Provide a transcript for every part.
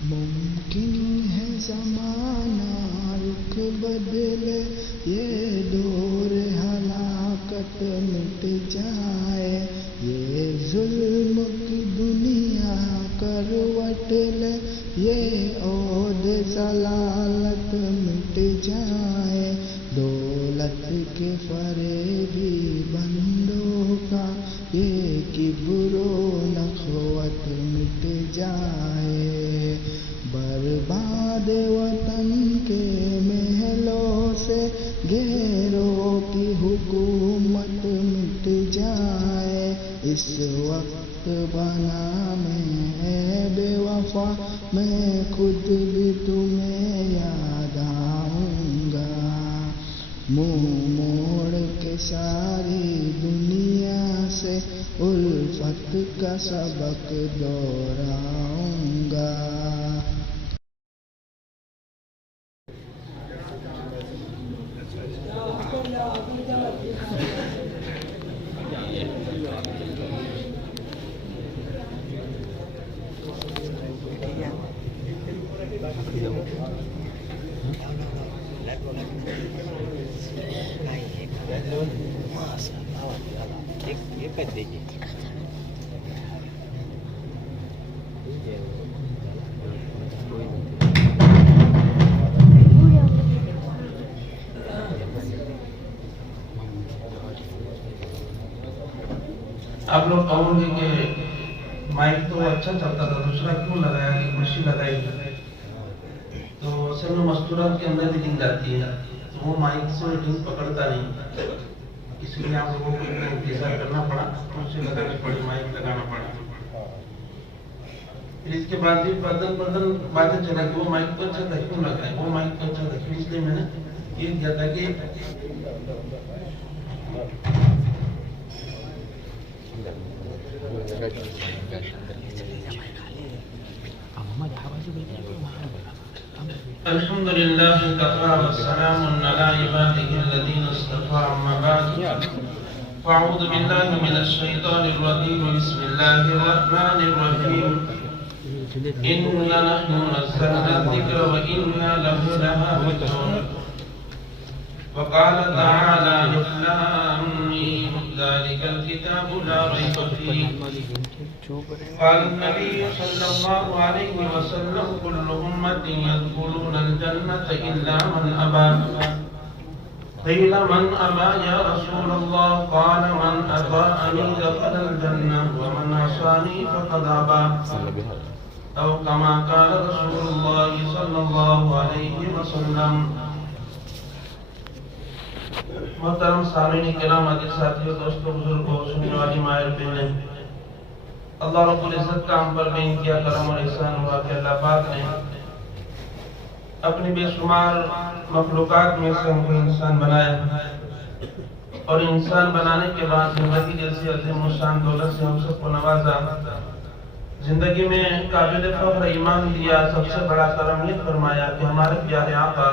ممکن ہے زمانہ رخ بدلے، یہ دور ہلاکت مٹ جائے، یہ ظلم کی دنیا کروٹ لے، یہ عہد ضلالت مٹ جائے، دولت کے فریبی بندوں کا یہ کبر و نخوت مٹ جائے، برباد وطن کے محلوں سے گھیروں کی حکومت مٹ جائے، اس وقت بنا میں بے وفا، میں خود بھی تمہیں یاد آؤں گا، منہ موڑ کے ساری دنیا سے الفت کا سبق دہراؤں گا۔ آپ لوگ کہوں گے کہ مائک تو اچھا چلتا تھا، دوسرا کیوں لگایا، ایک مشین لگائی تو اصل میں مستورات کے اندر بھی رنگ جاتی ہے، تو وہ مائک سے رنگ پکڑتا نہیں، اس لیے آپ لوگوں کو اتنا انتظار کرنا پڑا، اسے لگانی پڑی، مائک لگانا پڑا۔ پھر اس کے بعد بھی بدل باتیں چلا کہ وہ مائک تو اچھا تھا کیوں لگائے، وہ مائک تو اچھا تھا کیوں، اس لیے میں نے یہ کیا تھا کہ الحمد للہ کفا والسلام علی عباده الذین اصطفى، اما بعد فاعوذ باللہ من الشیطان الرجیم، بسم اللہ الرحمن الرحیم، انا نحن نزلنا الذکر وانا له لحافظون، وقال تعالى الف لام میم ذلك الكتاب لا ريب فيه، قال النبي صلى الله عليه وسلم كل أمتي يدخلون الجنة إلا من أبى، قيل من أبى يا رسول الله، قال من أطاعني دخل الجنة ومن عصاني فقد أبى، أو كما قال رسول الله صلى الله عليه وسلم۔ محترم سامعین کرام، عزیز ساتھیو، دوستو، بزرگوں، سننے والی مائر بہنیں، اللہ رب العزت کا ہم پر بے انتہا کرم اور احسان ہوا کہ اللہ پاک نے اپنی بے شمار مخلوقات میں سے ہم کو انسان بنایا، اور انسان بنانے کے بعد زندگی جیسی عظیم و شان دولت سے ہم سب کو نوازا، زندگی میں قابل فخر ایمان دیا، سب سے بڑا کرم یہ فرمایا کہ ہمارے پیارے آقا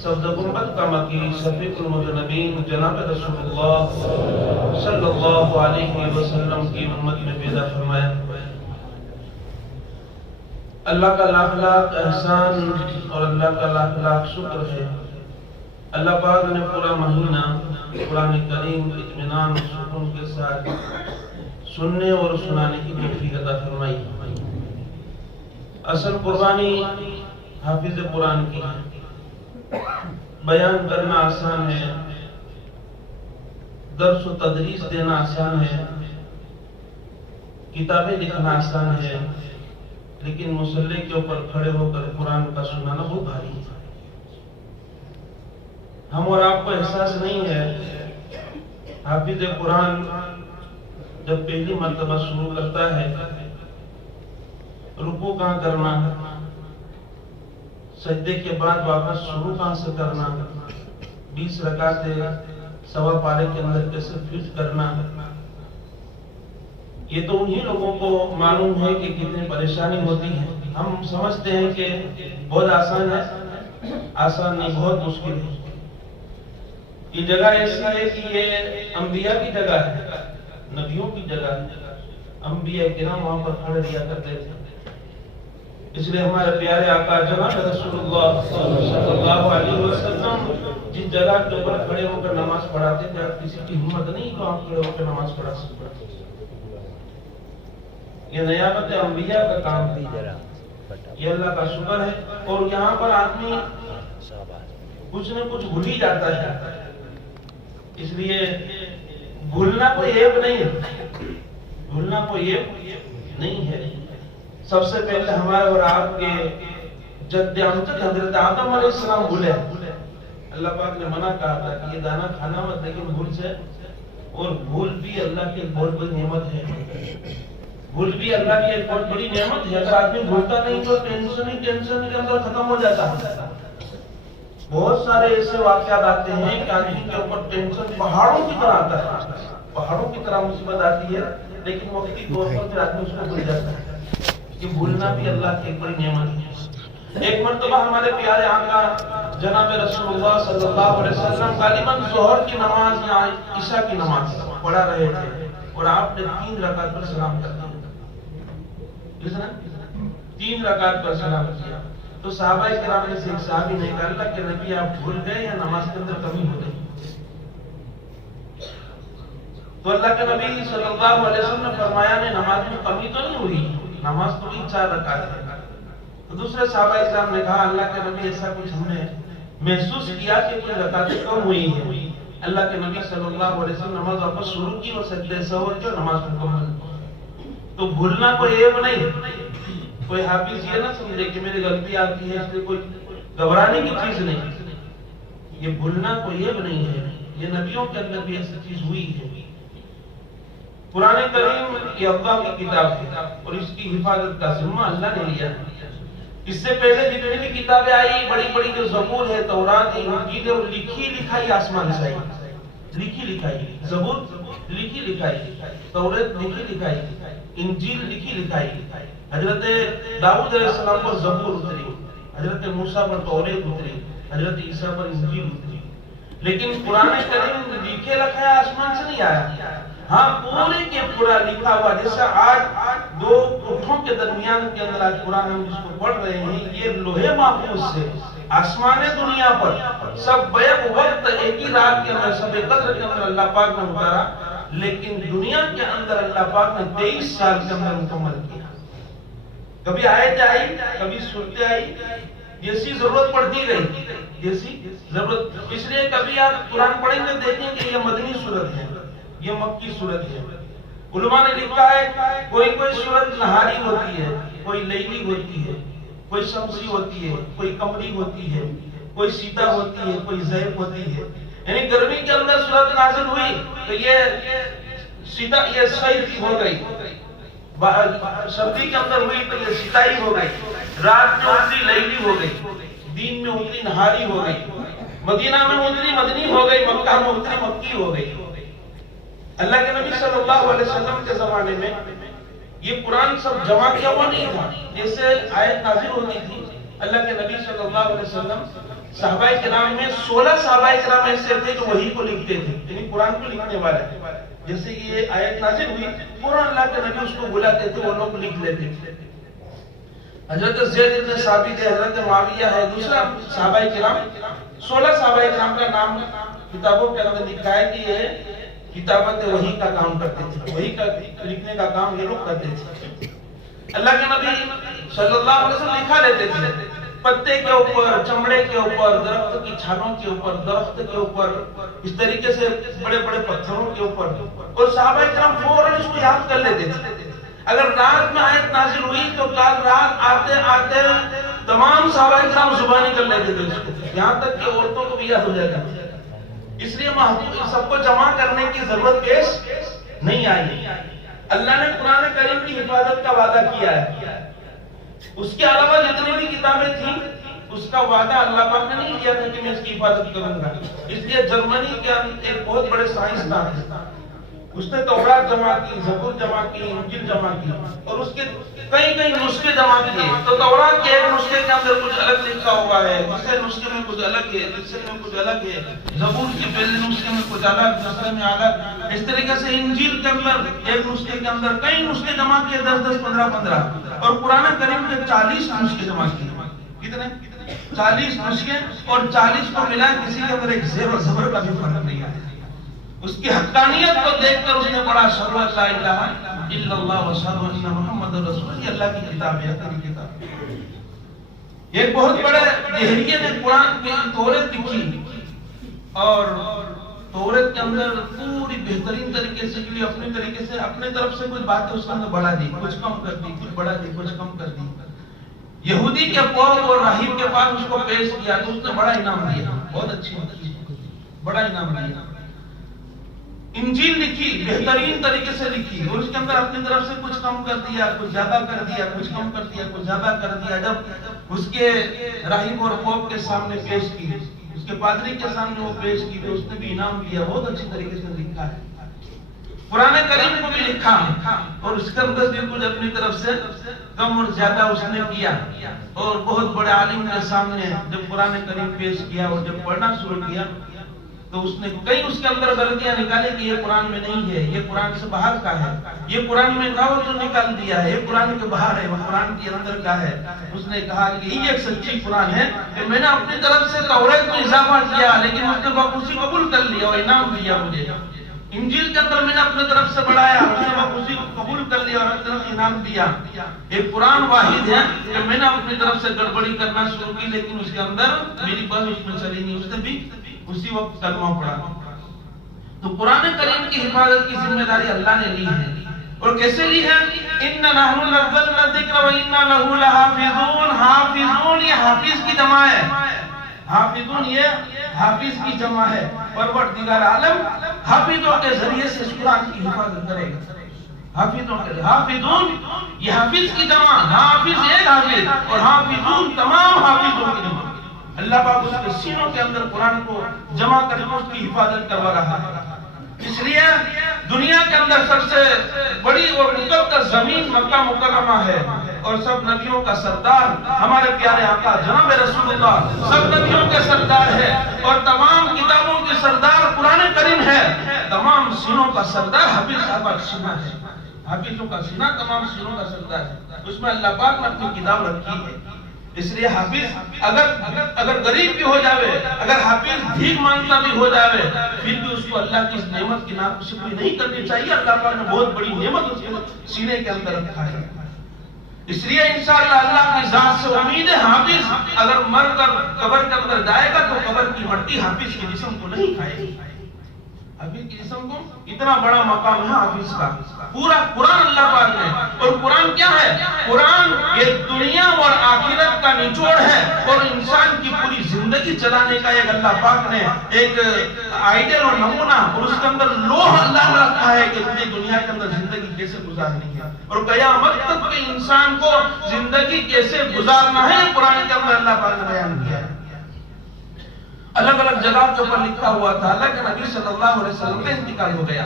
صفد گنبد کا مکی شفیق المذنبین جناب رسول اللہ صلی اللہ علیہ وسلم کی امت میں پیدا فرمایا۔ اللہ کا لاکھ لاکھ احسان اور اللہ کا لاکھ لاکھ شکر ہے، اللہ پاک نے پورا مہینہ قرآن کریم اطمینان و سکون کے ساتھ سننے اور سنانے کی توفیق عطا فرمائی۔ اصل قربانی حافظ قرآن کی ہے، بیان کرنا آسان ہے، درس و تدریس دینا آسان ہے، کتابیں لکھنا آسان ہے، لیکن مصلی کے اوپر کھڑے ہو کر قرآن کا سنانا بہت بھاری ہے۔ ہم اور آپ کو احساس نہیں ہے، حافظ قرآن جب پہلی مرتبہ شروع کرتا ہے، رکوع کہاں کرنا، سجدے کے بعد واپس شروع کہاں سے کرنا، 20 رکعتیں سوا پارے کے اندر کیسے فٹ کرنا، یہ تو انہی لوگوں کو معلوم ہے کہ کتنی پریشانی ہوتی ہے۔ ہم سمجھتے ہیں کہ بہت آسان ہے، آسان نہیں، بہت مشکل ہے۔ یہ جگہ ایسی ہے کہ یہ انبیاء کی جگہ ہے، نبیوں کی جگہ ہے، انبیاء کرام وہاں پر کھڑے رہا کرتے تھے۔ اس لیے ہمارے پیارے آقا جناب رسول اللہ صلی اللہ علیہ وسلم جس جگہ کے اوپر کھڑے ہو کر نماز پڑھاتے تھے، کسی کی ہمت نہیں تو آپ کھڑے ہو کر نماز پڑھا سکتے۔ یہ نیابت انبیاء کا کام ہے، یہ اللہ کا شکر ہے۔ اور یہاں پر آدمی کچھ نہ کچھ بھول ہی جاتا ہے، اس لیے بھولنا کوئی عیب نہیں ہے، بھولنا کوئی عیب نہیں ہے۔ سب سے پہلے ہمارے اور آپ کے جد امجد حضرت آدم علیہ السلام بھولے، اللہ پاک نے منع کہا تھا کہ یہ دانا کھانا مت، لیکن بھول سے، اور بھول بھی اللہ کی ایک بہت بڑی نعمت ہے، بھول بھی اللہ کی ایک بہت بڑی نعمت ہے۔ اگر آدمی بھولتا نہیں تو ٹینشن کے اندر ختم ہو جاتا ہے۔ بہت سارے ایسے واقعات آتے ہیں کہ آدمی کے اوپر ٹینشن پہاڑوں کی طرح آتا ہے، پہاڑوں کی طرح مصیبت آتی ہے، لیکن وقتی طور پر پھر آدمی اس کو بھول جاتا ہے۔ کہ بھولنا بھی اللہ کی ایک بڑی نعمت ہے۔ ایک مرتبہ ہمارے پیارے آقا جناب رسول اللہ صلی اللہ علیہ وسلم غالباً ظہر کی نماز یا عشاء کی نماز پڑھا رہے تھے، اور آپ نے 3 رکعت پر سلام کر دیا، 3 رکعت پر سلام کیا۔ تو صحابہ کرام میں سے ایک صحابی نے کہا، اللہ کے نبی آپ بھول گئے یا نماز کے اندر کمی ہو گئی؟ تو اللہ کے نبی صلی اللہ علیہ وسلم نے فرمایا، نہیں، نماز میں کمی تو نہیں ہوئی، نماز تو بھی 4 رکعت ہے۔ تو دوسرے صحابہ اکرام نے کہا، اللہ کے نبی ایسا کچھ ہم نے محسوس کیا کہ کوئی رکعتیں کم ہوئی ہیں۔ اللہ کے نبی صلی اللہ علیہ وسلم نماز واپس شروع کی اور سجدے سہو جو نماز مکمل۔ تو بھولنا کوئی عیب نہیں، کوئی حافظ یہ نہ سمجھے کہ میری غلطی آتی ہے اس لیے کوئی گھبرانے کی چیز نہیں، یہ بھولنا کوئی عیب نہیں ہے، یہ نبیوں کے اندر بھی ایسی چیز ہوئی ہے۔ قرآن کریم یہ اللہ کی کتاب ہے اور اس کی حفاظت کا ذمہ اللہ نے لیا ہے۔ اس سے پہلے جتنی بھی کتابیں آئی، بڑی بڑی جو زبور ہے، تورات ہے، انجیل ہے، وہ لکھی لکھائی آسمان سے آئی، لکھی لکھائی، زبور لکھی لکھائی، تورات لکھی لکھائی، انجیل لکھی لکھائی۔ حضرت داؤد علیہ السلام پر زبور اتری، حضرت موسیٰ پر تورات اتری، حضرت عیسیٰ پر انجیل اتری، لیکن قرآن کریم لکھے لکھا آسمان سے نہیں آیا۔ ہاں پورے کے پورا لکھا ہوا، جیسا آج 2 اٹھوں کے درمیان کے اندر آج قرآن ہم جس کو پڑھ رہے ہیں، یہ لوہے محفوظ سے آسمان دنیا پر سب بیک وقت ایک ہی رات کے اندر، سب قدر کے اندر اللہ پاک نے اتارا، لیکن دنیا کے اندر اللہ پاک نے 23 سال کے اندر مکمل کیا۔ کبھی آیت آئی، کبھی صورتیں آئی، جیسی ضرورت پڑتی گئی، جیسی ضرورت۔ اس لیے کبھی آپ قرآن پڑھیں گے دیکھیں کہ یہ مدنی صورت ہے، یہ مکی صورت ہے۔ علماء نے لکھا ہے کوئی صورت نہاری ہوتی ہے، کوئی لیلی ہوتی ہے، کوئی شمسی ہوتی ہے، کوئی قمری ہوتی ہے، کوئی سیتا ہوتی ہے، کوئی زیب ہوتی ہے۔ یعنی گرمی کے اندر صورت نازل ہوئی تو یہ سیتا، یہ سیف ہو گئی، سردی کے اندر ہوئی تو یہ ستائی ہو گئی، رات میں اتری لیلی ہو گئی، دن میں اتری نہاری ہو گئی، مدینہ میں اتری مدنی ہو گئی، مکہ میں اتری مکی ہو گئی۔ اللہ کے نبی صلی اللہ علیہ وسلم کے زمانے میں یہ قرآن سب جمع کیا ہوا نہیں تھا، جیسے آیت نازل ہوتی تھی۔ اللہ کے نبی صلی اللہ علیہ وسلم صحابہ کرام میں 16 صحابہ کرام ایسے تھے جو وحی کو لکھتے تھے، یعنی قرآن کو لکھنے والے۔ جیسے یہ آیت نازل ہوئی، قرآن اللہ کے نبی اس کو بلاتے تھے، وہ لوگ لکھ لیتے تھے۔ حضرت زید بن ثابت ہے، حضرت معاویہ ہے، دوسرا صحابہ کرام، 16 صحابہ کرام کا نام کتابوں کے اندر لکھا ہے کہ یہ کتابت وحی کا کام کرتے تھے، وحی کا لکھنے کا کام یہ لوگ کرتے تھے۔ اللہ کے نبی صلی اللہ علیہ وسلم لکھا لیتے تھے، پتے کے اوپر، چمڑے کے اوپر، درخت کی چھالوں کے اوپر، درخت کے اوپر، اس طریقے سے بڑے بڑے پتھروں کے اوپر، اور صحابہ کرام فوراً اس کو یاد کر لیتے تھے۔ اگر رات میں آیت نازل ہوئی تو کل رات آتے آتے تمام صحابہ کرام زبانی کر لیتے تھے اس کو، یہاں تک کہ عورتوں کو بھی یاد ہو جاتا تھا۔ اس لیے محفوظ سب کو جمع کرنے کی ضرورت پیش نہیں آئی۔ اللہ نے قرآن کریم کی حفاظت کا وعدہ کیا ہے، اس کے علاوہ جتنی بھی کتابیں تھیں اس کا وعدہ اللہ پاک نے نہیں کیا تھا کہ میں اس کی حفاظت کروں گا۔ اس لیے جرمنی کے ایک بہت بڑے سائنسدان تھے، اس نے تورات جمع کی، زبور جمع کی، انجیل جمع کی، اور اس کے کئی نسخے جمع کیے. تو تورات کے ایک نسخے کے اندر کچھ الگ لکھا ہوا ہے، دوسرے نسخے میں کچھ الگ ہے، تیسرے میں کچھ الگ ہے، زبور کے پہلے نسخے میں کچھ الگ، دوسرے میں الگ. اس طریقے سے انجیل کے اندر ایک نسخے کے اندر کئی نسخے جمع کیے، 10 15 اور قرآن کریم کے 40 نسخے جمع کیے. کتنے؟ 40 نسخے، اور 40 کو ملا کسی کے اندر ایک زیر و زبر کا بھی فرق نہیں آیا. اس کی حقانیت کو دیکھ کر اس نے پڑھا اشہد ان لا الہ الا اللہ واشہد ان محمد رسول اللہ. یہ اللہ کی کتاب ہے، تیری کتاب. ایک بہت بڑے دہریے نے قرآن کی تورات لکھی، اور تورات کے اندر پوری بہترین طریقے سے لیے اپنے طریقے سے اپنے طرف سے کچھ باتیں اس کے اندر بڑھا دی، کچھ کم کر دی، کچھ بڑھا دی، کچھ کم کر دی. یہودی کے پوپ اور راہب کے پاس اس کو پیش کیا تو اس نے بڑا انعام دیا، بہت اچھی بڑا انعام دیا. انجیل لکھی، بہترین طریقے سے لکھی، اور اس کے اندر اپنی طرف سے کچھ کم کر دیا، کچھ زیادہ کر دیا، کچھ کم کر دیا، کچھ زیادہ کر دیا. جب اس کے راہب اور پوپ کے سامنے پیش کی، اس کے پادری کے سامنے وہ پیش کی تو اس نے بھی انعام دیا. بہت اچھی طریقے سے لکھا ہے. قرآن کریم کو بھی لکھا، اور اس کے اندر بھی کچھ اپنی طرف سے کم اور زیادہ اس نے کیا. اور بہت بڑے عالم کے سامنے جب قرآن کریم پیش کیا اور جب پڑھنا شروع کیا تو اس نے کئی اس کے اندر غلطیاں نکالی کہ یہ قرآن میں نہیں ہے، یہ قرآن سے باہر کا ہے، یہ قرآن میں تھا وہ تو نکال دیا ہے، یہ قرآن کے باہر ہے، وہ قرآن کے اندر کا ہے. اس نے کہا کہ یہ ایک سچی قرآن ہے کہ میں نے اپنی طرف سے تورات میں اضافہ کیا لیکن اس نے بخوشی قبول کر لیا اور انعام دیا مجھے. انجیل کے اندر میں نے اپنے طرف سے بڑھایا، اس نے بخوشی قبول کر لیا اور اپنی طرف انعام دیا. ایک قرآن واحد ہے کہ میں نے اپنی طرف سے گڑبڑی کرنا شروع کی لیکن اس کے اندر میری بات اس میں چلی نہیں. اس نے بھی اسی وقت کلمہ پڑھا. تو قرآن کریم کی حفاظت کی ذمہ داری اللہ نے لی ہے. اور کیسے لی ہے؟ اِنَّا نَحْنُ نَزَّلْنَا الذِّكْرَ وَإِنَّا لَهُ لَحَافِظُونَ. حافظون یہ حافظ کی جمع ہے، حافظون یہ حافظ کی جمع ہے. پروردگار عالم حافظوں کے ذریعے سے اس قرآن کی حفاظت کرے گا. حافظوں کے حافظون یہ حافظ کی جمع، حافظ ایک حافظ اور حافظون تمام حافظوں کی جمع. اللہ پاک اس کے سینوں کے اندر قرآن کو جمع کر کے اس کی حفاظت کروا رہا ہے. اس لیے دنیا کے اندر سب سے بڑی اور مقدس زمین مکہ مکرمہ ہے، اور سب نبیوں کا سردار ہمارے پیارے آقا جناب رسول اللہ سب نبیوں کے سردار ہے، اور تمام کتابوں کے سردار قرآن کریم ہے. تمام سینوں کا سردار حافظ صاحب کا سینہ ہے. حافظوں کا سینہ تمام سینوں کا سردار ہے. اس میں اللہ پاک نے اپنی کتاب رکھی ہے. اس لیے حافظ اگر غریب بھی ہو جاوے، اگر حافظ بھیک مانگتا بھی ہو جاوے، پھر بھی اس کو اللہ کی اس نعمت کی ناشکری نہیں کرنی چاہیے. اللہ پاک نے بہت بڑی نعمت اس کے سینے کے اندر رکھا ہے. اس لیے انشاءاللہ اللہ کی ذات سے امید ہے حافظ اگر مر کر قبر کے اندر جائے گا تو قبر کی مٹی حافظ کے جسم کو نہیں کھائے گی. حافظ کے جسم کو اتنا بڑا مقام ہے حافظ کا. پورا قرآن اللہ پاک نے، اور قرآن کیا ہے؟ قرآن یہ دنیا اور آخرت کا نچوڑ ہے، اور انسان کی پوری زندگی چلانے کا ایک اللہ پاک نے ایک آئیڈیل اور نمونہ، اور اس کے اندر لوح اللہ نے رکھا ہے کہ تمہیں دنیا کے اندر زندگی کیسے گزارنی ہے اور قیامت تک کے انسان کو زندگی کیسے گزارنا ہے. قرآن کے اندر اللہ پاک نے بیان کیا ہے. الگ الگ جگہ کے اوپر لکھا ہوا تھا. اللہ کے نبی صلی اللہ علیہ وسلم کا انتقال ہو گیا،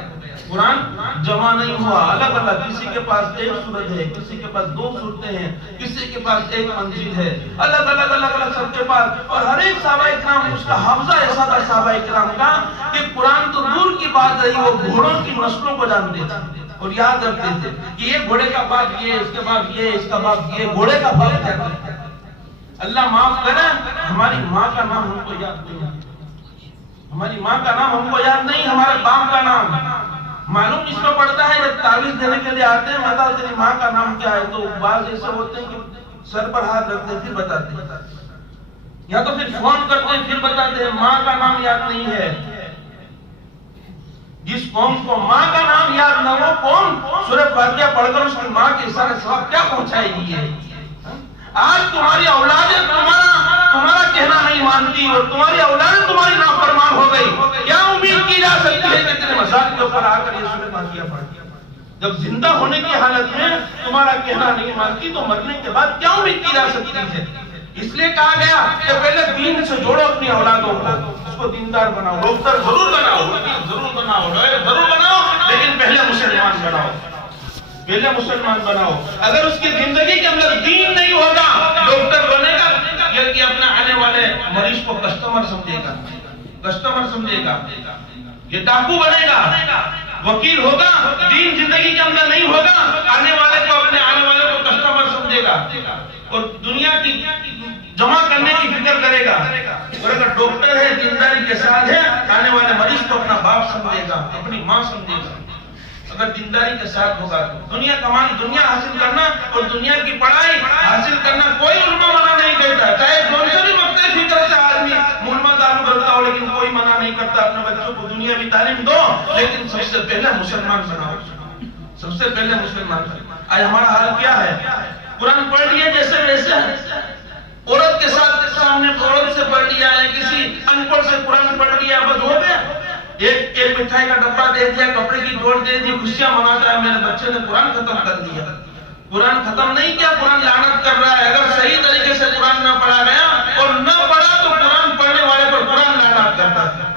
قرآن جمع نہیں ہوا. الگ الگ کسی کے پاس ایک سورت ہے، کسی کے پاس 2 سورتیں ہیں، کسی کے پاس ایک منزل ہے، الگ الگ سب کے پاس. اور ہر ایک صحابہ اکرام اس کا حافظہ ایسا تھا صحابہ اکرام کا کہ قرآن تو دور کی بات رہی، وہ گھوڑوں کی نسلوں کو جانتے تھے اور یاد رکھتے تھے کہ یہ گھوڑے کا باپ یہ، اس کے باپ یہ، اس کا باپ یہ. گھوڑے کا باپ کیا کرتا ہے؟ اللہ معاف کرے، ہماری ماں کا نام ہم کو یاد نہیں، ہماری ماں کا نام ہم کو یاد نہیں، ہمارے باپ کا نام معلوم اس میں پڑتا ہے. جب تعویذ دینے کے لیے آتے ہیں بتا تیری ماں کا نام کیا ہے، تو بعض ایسے ہوتے ہیں کہ سر پر ہاتھ رکھتے ہیں پھر بتاتے ہیں، یا تو پھر فون کرتے ہیں پھر بتاتے ہیں ماں کا نام یاد نہیں ہے. جس قوم کو ماں کا نام یاد نہ ہو، قوم سورہ فاتحہ پڑھ کر اس کی ماں کے سارے ثواب کیا پہنچائے گی؟ آج تمہاری اولادیں تمہارا کہنا نہیں مانتی اور تمہاری اولادیں تمہاری نافرمان ہو گئی. کیا امید کی جا سکتی ہے کہ تیرے مزار کے اوپر آ کر یہ سورہ فاتحہ پڑھ؟ جب زندہ ہونے کی حالت میں تمہارا کہنا نہیں مانتی تو مرنے کے بعد کیا امید کی جا سکتی ہے؟ اس لیے کہا گیا کہ پہلے دین سے جوڑو اپنی اولادوں کو، اس کو دیندار بناؤ، ڈاکٹر ضرور بناؤ، وکیل ضرور بناؤ، لائر ضرور بناؤ، لیکن پہلے مسلمان بناؤ، پہلے مسلمان بناؤ۔ اگر اس کی زندگی کے اندر دین نہیں ہوگا، ڈاکٹر بنے گا یہ اپنا آنے والے مریض کو کسٹمر سمجھے گا، کسٹمر سمجھے گا، یہ ڈاکو بنے گا، وکیل ہوگا، دین زندگی کے اندر نہیں ہوگا، آنے والے کو اپنے آنے والے کو کسٹمر سمجھے گا اور دنیا کی جمع کرنے کی فکر کرے گا۔ اور اگر ڈاکٹر ہے، دینداری کے ساتھ ہے، آنے والے مریض کو اپنا باپ سمجھے گا، اپنی ماں سمجھے گا۔ اگر دینداری کے ساتھ ہوگا تو دنیا حاصل کرنا اور دنیا کی پڑھائی حاصل کرنا کوئی علماء منع نہیں کرتا، چاہے کون سے بھی مختلف فکر سے آدمی علماء تعلق رکھتا ہو، لیکن کوئی منع نہیں کرتا اپنے بچوں کو دنیاوی تعلیم دو، لیکن سب سے پہلے مسلمان بناؤ، سب سے پہلے مسلمان بناؤ۔ آج ہمارا حال کیا ہے؟ قرآن پڑھ لیے جیسے ویسے، عورت کے ساتھ سامنے عورت سے پڑھ لیا ہے، کسی ان پڑھ سے قرآن پڑھ لیا، بس ہو گیا۔ ایک مٹھائی کا ڈبہ دے دیا، کپڑے کی جوڑ دے دی، خوشیاں مناتا ہے میرے بچے نے قرآن ختم کر دیا۔ قرآن ختم نہیں کیا، قرآن لعنت کر رہا ہے۔ اگر صحیح طریقے سے قرآن نہ پڑھا گیا اور نہ پڑھا تو قرآن پڑھنے والے پر قرآن لعنت کرتا ہے۔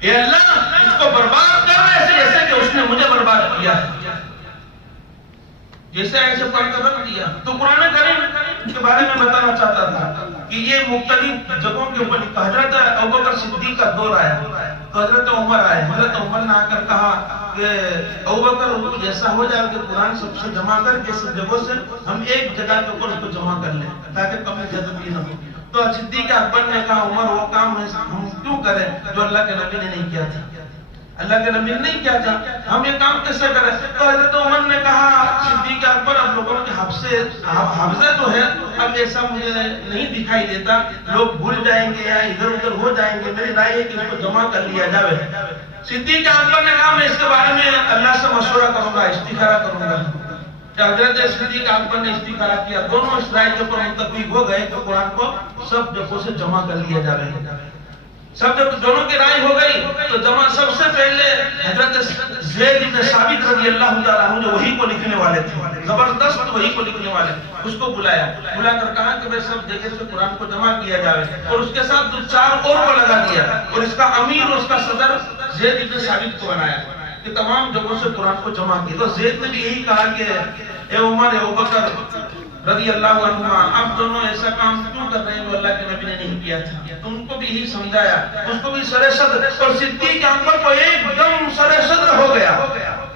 اے اللہ اس کو برباد کر ایسے جیسے کہ اس نے مجھے برباد کیا ہے، جیسے ایسے پڑھ کر رکھ دیا۔ تو قرآن کریم کے بارے میں بتانا چاہتا تھا کہ یہ مختلف جگہوں کے اوپر حضرت ابوبکر صدیق کا دور آیا تو حضرت عمر آئے، حضرت عمر نے آ کر کہا کہ ابوبکر جیسا ہو جائے کہ قرآن سب سے جمع کر کے سب جگہوں سے ہم ایک جگہ کے اوپر اس کو جمع کر لیں تاکہ کم جذبی نہ ہو۔ تو صدیق اکبر نے کہا عمر وہ کام ہم کیوں کریں جو اللہ کے نبی نے نہیں کیا تھا، اللہ کے نبی نے نہیں کیا تھا، ہم یہ کام کیسے کریں؟ تو حضرت عمر نے کہا صدیق اکبر اب لوگوں کے حفظے تو ہے، اب ایسا مجھے نہیں دکھائی دیتا، لوگ بھول جائیں گے یا ادھر ادھر ہو جائیں گے، میری رائے ہے کہ اس کو جمع کر لیا جائے۔ صدیق اکبر نے کہا میں اس کے بارے میں اللہ سے مشورہ کروں گا، استخارہ کروں گا۔ حضرت صدیق اکبر نے استخارہ کیا، دونوں اس رائے کے اوپر متفق ہو گئے کہ قرآن کو سب جگہوں سے جمع کر لیا جائے۔ سب جب دونوں کی رائے ہو گئی تو جمع سب سے پہلے حضرت زید بن ثابت رضی اللہ تعالیٰ عنہ جو وحی کو لکھنے والے تھے، زبردست وحی کو لکھنے والے، اس کو بلایا، بلا کر کہا کہ سب جگہ سے قرآن کو جمع کیا جائے اور اس کے ساتھ دو چار اور کو لگا دیا اور اس کا امیر اور اس کا صدر زید بن ثابت کو بنایا کہ تمام جگہوں سے قرآن کو جمع کیا۔ تو زید نے بھی یہی کہا کہ اے عمر اے ابوبکر رضی اللہ عنہ آپ دونوں ایسا کام کیوں کر رہے ہیں جو اللہ کے نبی نے نہیں کیا تھا؟ تو ان کو بھی یہی سمجھایا، اس کو بھی سر صدر اور صدیق اکبر کو ایک دم سر صدر ہو گیا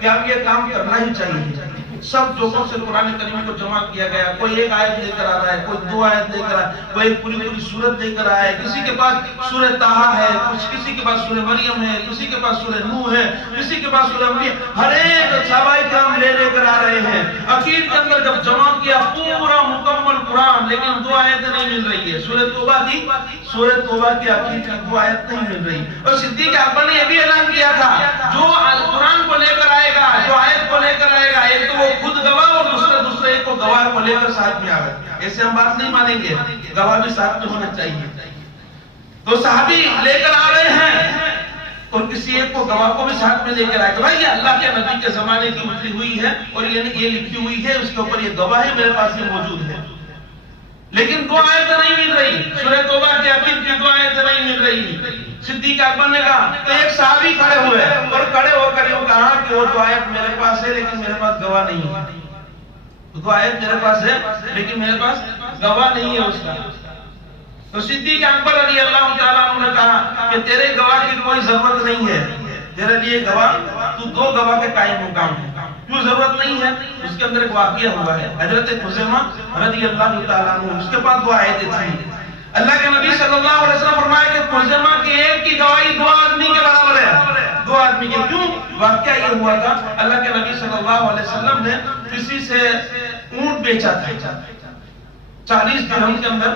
کہ اب یہ کام کرنا ہی چاہیے۔ سب جگہوں سے قرآن کریم کو جمع کیا گیا، کوئی ایک آیت لے کر آ رہا ہے، کوئی دو آیت لے کر آ رہا ہے، کوئی ایک پوری سورت لے کر آیا ہے، کسی کے پاس سورہ طٰہٰ ہے، کسی کے پاس سورہ مریم ہے، کسی کے پاس سورہ نوح ہے، کسی کے پاس سورہ انبیاء، ہر ایک صحابہ کرام لے کر آ رہے ہیں۔ اخیر کے اندر جب جمع کیا پورا مکمل قرآن، لیکن دو آیتیں نہیں مل رہی ہے، سورہ توبہ کی آخر کی دو آیت نہیں مل رہی۔ اور صدیق اکبر نے یہ بھی اعلان کیا تھا جو قرآن کو لے کر آئے گا، جو آیت کو لے کر آئے گا، ایک تو وہ خود گواہ اور دوسرے ایک کو گواہ کو لے کر ساتھ میں آئے۔ ایسے ہم بات نہیں مانیں گے، گواہ بھی ساتھ میں ہونا چاہیے۔ تو صحابی لے کر آ رہے ہیں اور کسی ایک کو گواہ کو بھی ساتھ میں لے کر آئے کہ بھائی یہ اللہ کے نبی کے زمانے کی اتری ہوئی ہے اور یہ لکھی ہوئی ہے، اس کے اوپر یہ گواہ ہے، میرے پاس یہ موجود ہے، لیکن دو آیتیں نہیں مل رہی، سورہ توبہ کے آخر کی دو آیتیں نہیں مل رہی۔ صدیق اکبر نے کہا تو ایک صحابی کھڑے ہوئے اور کھڑے ہو کر یہ کہا کہ وہ دو آیت میرے پاس ہے لیکن میرے پاس گواہ نہیں ہے، دو آیت میرے پاس ہے لیکن میرے پاس گواہ نہیں ہے اس کا۔ تو صدیق اکبر رضی اللہ تعالیٰ عنہ نے کہا کہ تیرے گواہ کی کوئی ضرورت نہیں ہے، تیرے لیے گواہ تو دو گواہ کے قائم مقام ہے، کیوں ضرورت نہیں ہے؟ اس کے اندر ایک واقعہ ہوا ہے، حضرت خزیمہ رضی اللہ تعالیٰ عنہ، اس کے پاس دو آیتیں تھیں۔ اللہ کے نبی صلی اللہ علیہ وسلم فرمایا کہ خزیمہ کی ایک کی گواہی دو آدمی کے برابر ہے، دو آدمی کے۔ کیوں؟ واقعہ یہ ہوا تھا اللہ کے نبی صلی اللہ علیہ وسلم نے کسی سے اونٹ بیچا تھا، 40 درہم کے اندر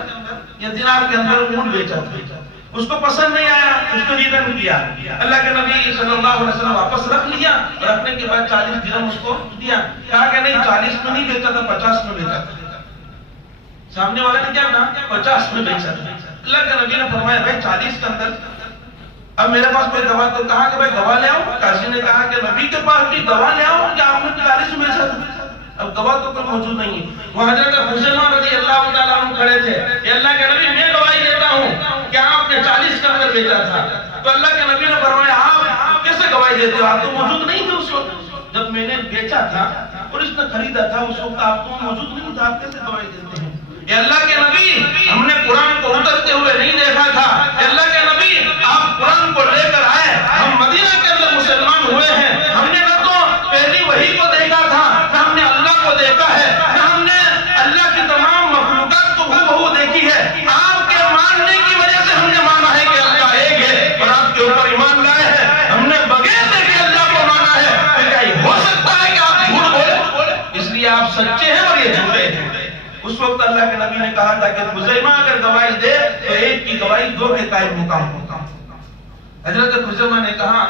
یا دینار کے اندر اونٹ بیچا تھا، اس کو پسند نہیں آیا، اس کو ریٹرن کیا۔ اللہ کے نبی صلی اللہ علیہ وسلم واپس رکھ لیا، رکھنے کے بعد 40 درہم اس کو دیا، کہا کہ نہیں 40 میں نہیں بیچا تھا، 50 میں بیچا تھا۔ سامنے والے نے کیا کہا؟ 50 میں بیچا تھا۔ اللہ کے نبی نے فرمایا بھائی 40 کے اندر اب میرے پاس کوئی گواہ، تو کہا کہ بھائی گواہ لے آؤ۔ قاضی نے کہا کہ نبی کے پاس بھی گواہ لے آؤ کہ آپ نے 40 میں بیچا تھا، اب گواہ تو کوئی موجود نہیں ہے۔ وہ حضرت خزیمہ رضی اللہ تعالیٰ عنہ کھڑے تھے، اے اللہ اللہ کے نبی میں گواہی دیتا ہوں کہ آپ نے 40 کے اندر بیچا تھا. تو اللہ کے نبی نے فرمایا آپ کیسے گواہی دیتے ہو؟ آپ تو موجود نہیں تھے اس وقت جب میں نے بیچا تھا اور اس نے خریدا تھا، اس وقت آپ تو موجود نہیں تھا، آپ کیسے گواہی دیتے ہیں؟ اے اللہ کے نبی ہم نے قرآن کو اترتے ہوئے نہیں دیکھا تھا. اے اللہ کے نبی آپ قرآن کو لے کر آئے، ہم مدینہ کے اندر مسلمان ہوئے ہیں، ہم نے نہ تو پہلی وحی کو دیکھا تھا، نہ ہم نے اللہ کو دیکھا ہے، نہ ہم نے اللہ کی تمام مخلوقات کو ہو دیکھی ہے. آپ کے ماننے کی وجہ سے ہم نے مانا ہے کہ اللہ ایک ہے اور آپ کے اوپر ایمان لائے ہیں. ہم نے بغیر دیکھے اللہ کو مانا ہے. کیا یہ ہو سکتا ہے کہ آپ جھوٹ بولے؟ اس لیے آپ سچے ہیں اور یہ جھوٹے ہیں. اس وقت اللہ کے نبی نے کہا تھا کہ خزیمہ اگر گواہی دے تو ایک کی گواہی دو کے قائم مقام ہوگا. حضرت خزیمہ نے کہا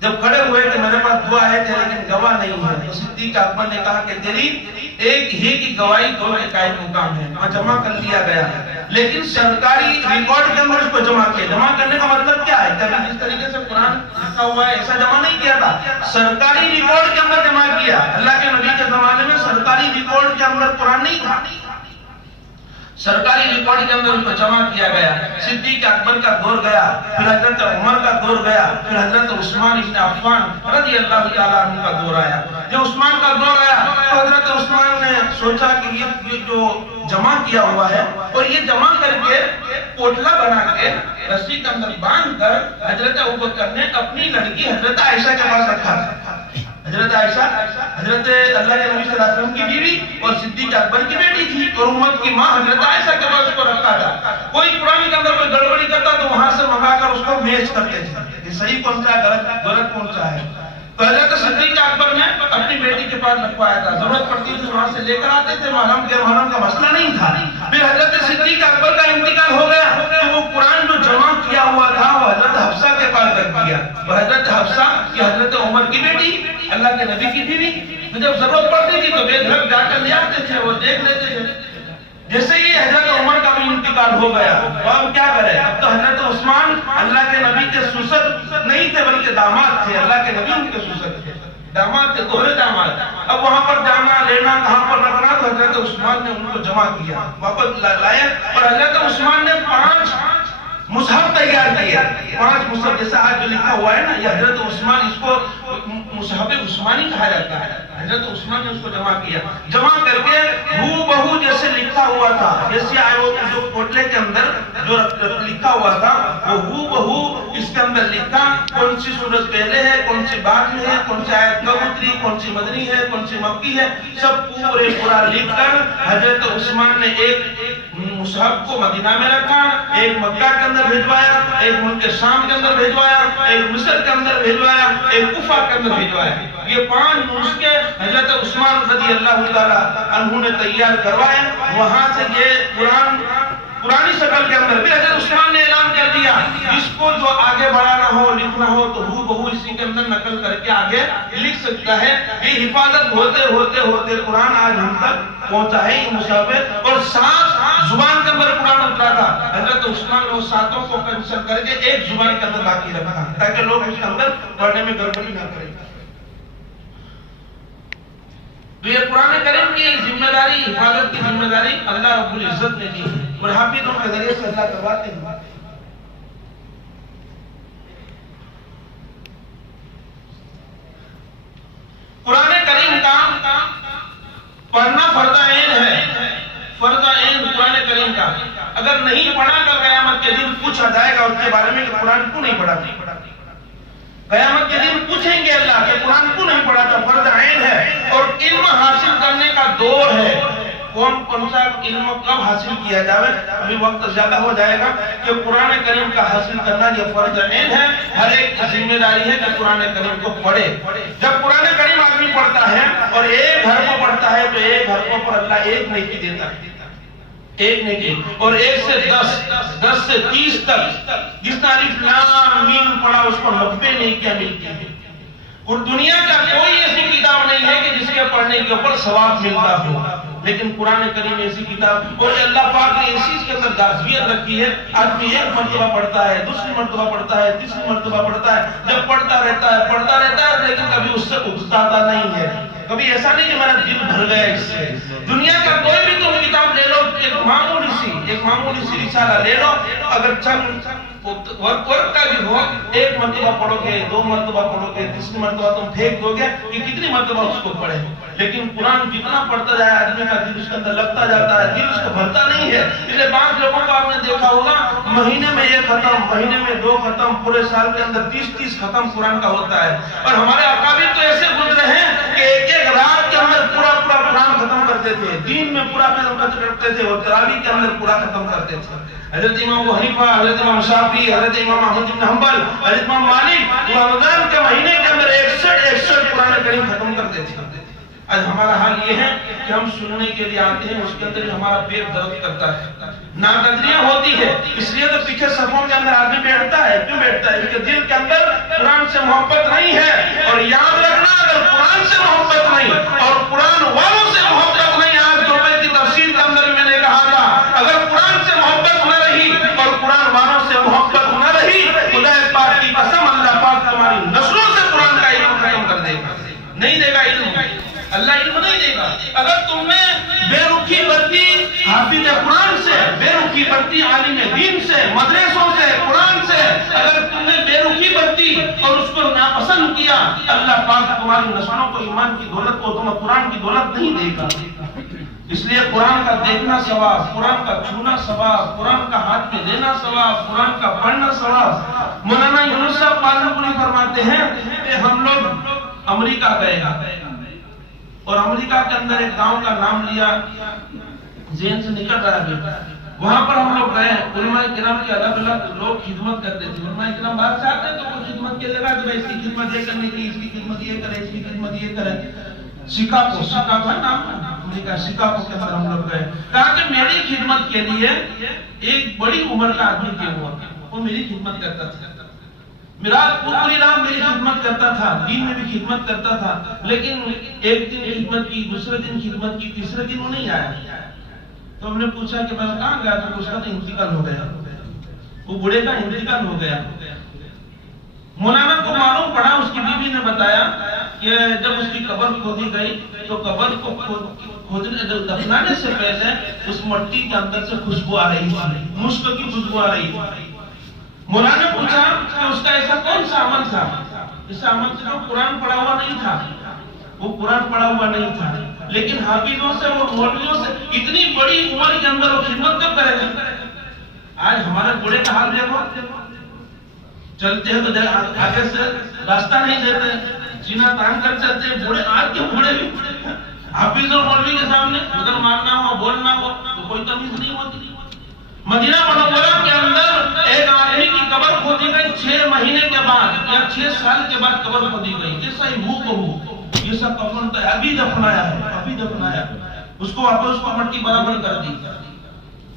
جب کھڑے ہوئے کہ میرے پاس دو آئے تھے لیکن گواہ نہیں ہے، تو صدیق اکبر نے کہا کہ تیری ایک ہی کی گواہی دو کے قائم مقام ہے. وہاں جمع کر لیا گیا، لیکن سرکاری ریکارڈ کے اندر اس کو جمع کیا. جمع کرنے کا مطلب کیا ہے؟ کبھی جس طریقے سے قرآن لکھا ہوا ہے ایسا جمع نہیں کیا تھا، سرکاری ریکارڈ کے اندر جمع کیا. اللہ کے نبی کے زمانے میں سرکاری ریکارڈ کے اندر قرآن نہیں تھا، سرکاری ریکارڈ کے اندر اس کو جمع کیا گیا. صدیق اکبر کا دور گیا، پھر حضرت عمر کا دور گیا، پھر حضرت عثمان ابن عفان رضی اللہ تعالیٰ عنہ کا دور آیا. جب عثمان کا دور آیا تو حضرت عثمان نے سوچا کہ یہ جو جمع کیا ہوا ہے اور یہ جمع کر کے پوٹلا بنا کے رسی کے اندر باندھ کر حضرت ابوبکر نے اپنی لڑکی حضرت عائشہ کے پاس رکھا تھا. حضرت عائشہ حضرت اللہ کے نبی صلی اللہ علیہ وسلم کی بیوی اور صدیق اکبر کی بیٹی تھی اور امت کی ماں حضرت عائشہ کے پاس اس کو رکھا تھا. کوئی قرآن کے اندر کوئی گڑبڑی کرتا تو وہاں سے منگا کر اس کو میچ کرتے تھے کہ صحیح کون سا ہے، غلط کون سا ہے. تو حضرت صدیق اکبر نے اپنی بیٹی کے پاس رکھوایا تھا، ضرورت پڑتی تھی وہاں سے لے کر آتے تھے، محرم غیر محرم کا مسئلہ نہیں تھا. پھر حضرت صدیق اکبر کا انتقال ہو گیا تو وہ قرآن جو جمع کیا ہوا تھا وہ حضرت حفصہ کے پاس رکھ دیا. اور حضرت حفصہ کی حضرت عمر کی بیٹی، اللہ کے نبی کی بیوی، جب ضرورت پڑتی تھی تو بے دھڑک جا کر لے آتے تھے، وہ دیکھ لیتے تھے. جیسے ہی حضرت عمر کا بھی انتقال ہو گیا تو اب کیا کرے؟ اب تو حضرت عثمان اللہ کے نبی کے سسر نہیں تھے بلکہ داماد تھے. اللہ کے نبی ان کے سسر تھے، داماد تھے، دوہرے داماد. اب وہاں پر جانا لینا کہاں پر رکھنا، تو حضرت عثمان نے ان کو جمع کیا، واپس لائے. اور حضرت عثمان نے 5 مصحف تیار کیے. 5 مصحف جیسا آج جو لکھا ہوا ہے نا، یہ حضرت عثمان، اس کو مصحف عثمانی کہا جاتا ہے. حضرت عثمان نے اس کو جمع کیا، جمع کر کے ہو بہو جیسے لکھا ہوا تھا، جیسے جو پوٹلے کے اندر جو لکھا ہوا تھا وہ ہو بہو اس کے اندر لکھا. کون سی سورت پہلے ہے، کون سی بعد میں ہے، کون سی آیت کب اتری، کون سی مدنی ہے، کون سی مکی ہے، سب پورا لکھ کر حضرت عثمان نے ایک مصحف کو مدینہ میں رکھا، ایک مکہ کے اندر بھیجوایا، ایک ملک شام کے اندر بھیجوایا، ایک مصر کے اندر بھیجوایا، ایک کوفہ کے اندر بھیجوایا. یہ 5 نسخے حضرت عثمان رضی اللہ تعالیٰ عنہ نے تیار کروائے. وہاں سے یہ قرآن پرانی شکل کے اندر بھی حضرت عثمان نے اعلان کر دیا اس کو جو آگے بڑھانا ہو لکھنا ہو تو ہو بہو اسی کے اندر نقل کر کے آگے لکھ سکتا ہے. یہ حفاظت ہوتے ہوتے ہوتے قرآن آج ہم تک پہنچا ہے. یہ مصحف اور 7 زبان کے اندر قرآن اترا تھا. حضرت عثمان نے وہ 7 کو کینسل کر کے ایک زبان کے اندر باقی رکھا تاکہ لوگ اس کے اندر پڑھنے میں گڑبڑی نہ کریں. تو یہ قرآن کریم کی ذمہ داری، حفاظت کی ذمہ داری اللہ رب العزت نے دی اور حافظوں کے ذریعے سے اللہ کرواتے ہیں. قرآن کریم کا پڑھنا فرض عین ہے، فرض عین قرآن کریم کا. اگر نہیں پڑھا تو قیامت کے دن پوچھا جائے گا اس کے بارے میں کہ قرآن کیوں نہیں پڑھا. قیامت کے دن پوچھیں گے اللہ کہ قرآن کیوں نہیں پڑھا تھا. فرض عین ہے اور علم حاصل کرنے کا دور ہے. کون سا علم کب حاصل کیا جائے، ابھی وقت زیادہ ہو جائے گا کہ قرآن کریم کا حاصل کرنا یہ فرض عین ہے. ہر ایک کی ذمہ داری ہے کہ قرآن کریم کو پڑھے. جب قرآن کریم آدمی پڑھتا ہے اور ایک حرف پڑھتا ہے تو ایک حرف پر اللہ ایک نیکی دیتا ہے، ایک نیکی. اور 1 سے 10 سے 30 تک جس نے الف لام میم پڑھا اس کو 90 نیکیاں ملتی ہیں. اور دنیا کا کوئی ایسی کتاب نہیں ہے کہ جس کے پڑھنے کے اوپر ثواب ملتا ہو، لیکن قرآن کریم ایسی کتاب اور اللہ پاک نے اسی اس کے اندر جاذبیت رکھی ہے. آدمی ایک مرتبہ پڑھتا ہے، دوسری مرتبہ پڑھتا ہے، تیسری مرتبہ پڑھتا ہے. جب پڑھتا رہتا ہے لیکن کبھی اس سے اکتاتا نہیں ہے. کبھی ایسا نہیں کہ میرا دل بھر گیا اس سے. دنیا کا کوئی بھی تم کتاب لے لو، ایک معمولی تھوڑی سی رسالہ لے لو، اگر چند ورق کا بھی ہو، ایک مرتبہ پڑھو گے، دو مرتبہ پڑھو گے، تیسری مرتبہ تم پھینک دو گے کہ کتنی مرتبہ اس کو پڑھے. لیکن قرآن جتنا پڑھتا جائے آدمی کا دل اس کے اندر لگتا جاتا ہے، دل اس کو بھرتا نہیں ہے. اس لیے بعض لوگوں کو آپ نے دیکھا ہوگا مہینے میں یہ ختم، مہینے میں 2 ختم، پورے سال کے اندر 30 ختم قرآن کا ہوتا ہے. اور ہمارے اکابر تو ایسے گزرے ہیں کہ ایک رات کے اندر پورا قرآن ختم کرتے تھے، دین میں پورا ختم کرتے تھے، اور تراویح کے اندر پورا ختم کرتے تھے. حضرت امام ابو حنیفہ، حضرت امام شافعی، حضرت امام احمد بن حنبل، حضرت امام مالک رمضان کے مہینے کے اندر 61 قرآن کریم ختم کرتے تھے. آج ہمارا حال یہ ہے کہ ہم سننے کے لیے آتے ہیں، اس کے اندر ہمارا پیٹ درد کرتا ہے، ناقدریاں ہوتی ہے. اس لیے تو پیچھے صفوں کے اندر آدمی بیٹھتا ہے. کیوں بیٹھتا ہے؟ کیونکہ دل کے اندر قرآن سے محبت نہیں ہے. اور یاد رکھنا، اگر قرآن سے محبت نہیں اور قرآن والوں سے محبت نہیں، آج دوپہر کی تفسیر کے اندر میں نے کہا تھا، اگر قرآن سے محبت نہ رہی اور قرآن والوں سے محبت نہ رہی، خدا پاک کی قسم اللہ پاک تمہاری نسلوں سے قرآن کا علم ختم کر دے گا. نہیں دے گا علم، اللہ علم نہیں دے گا. اگر تم نے بے رخی برتی حافظ قرآن سے، بے رخی برتی عالم دین سے، مدرسوں سے، قرآن سے، اگر تم نے بے رخی برتی اور اس کو ناپسند کیا، اللہ پاک تمہاری نسلوں کو ایمان کی دولت کو تمہیں قرآن کی دولت نہیں دے گا. اس لیے قرآن کا دیکھنا ثواب، قرآن کا چھونا ثواب، قرآن کا ہاتھ میں دینا ثواب، قرآن کا پڑھنا ثواب. مولانا یونس صاحب پالپوری فرماتے ہیں کہ ہم لوگ امریکہ گئے اور امریکہ کے اندر ایک گاؤں کا نام لیا، ذہن سے نکل رہا ہے. وہاں پر ہم لوگ گئے، علماء کرام کے الگ الگ لوگ خدمت کرتے تھے. علماء کرام باہر سے آتے ہیں تو کوئی خدمت کے لگا کہ اس کی خدمت یہ کرنے کی، اس کی خدمت یہ کرے، اس کی خدمت یہ کرے. شکاگو ہے نام امریکہ، شکاگو کے اندر ہم لوگ گئے. کہا کہ میری خدمت کے لیے ایک بڑی عمر کا آدمی کیا ہوا، وہ میری خدمت کرتا تھا. میرا پوری رات میری خدمت کرتا تھا، دین میں بھی خدمت کرتا تھا. لیکن ایک دن خدمت کی، دوسرے دن خدمت کی، تیسرے دن وہ نہیں آیا. تو ہم نے پوچھا کہ میں کہاں گیا؟ تو اس کا تو انتقال ہو گیا، وہ بوڑھے کا انتقال ہو گیا. مولانا کو معلوم پڑا، اس کی بیوی نے بتایا کہ جب اس کی قبر کھودی گئی تو قبر کو دفنانے سے پہلے اس مٹی کے اندر سے خوشبو آ رہی تھی، مشک کی خوشبو آ رہی تھی. مولانا نے پوچھا کہ اس کا ایسا کون سا عمل تھا؟ اس عمل سے جو قرآن پڑھا ہوا نہیں تھا، وہ قرآن پڑھا ہوا نہیں تھا. لیکن حافظوں سے، وہ مولویوں سے اتنی بڑی عمر کے اندر وہ خدمت کب کرے گا؟ آج ہمارے بوڑھے کا حال دیکھو، چلتے ہیں تو آگے سے راستہ نہیں دیتے، سینہ تان کر چلتے ہیں. بوڑھے آج کے بوڑھے بھی حافظ اور مولوی کے سامنے اگر مارنا ہو، بولنا ہو تو کوئی تمیز نہیں ہوتی. مدینہ منورہ کے اندر ایک آدمی کی قبر کھودی گئی 6 مہینے کے بعد یا 6 سال کے بعد قبر کھودی گئی. جیسا ہی ہو کو ہو، یہ سب کفن تو ابھی دفنایا ہے، ابھی دفنایا. اس کو واپس اس کو مٹی برابر کر دی.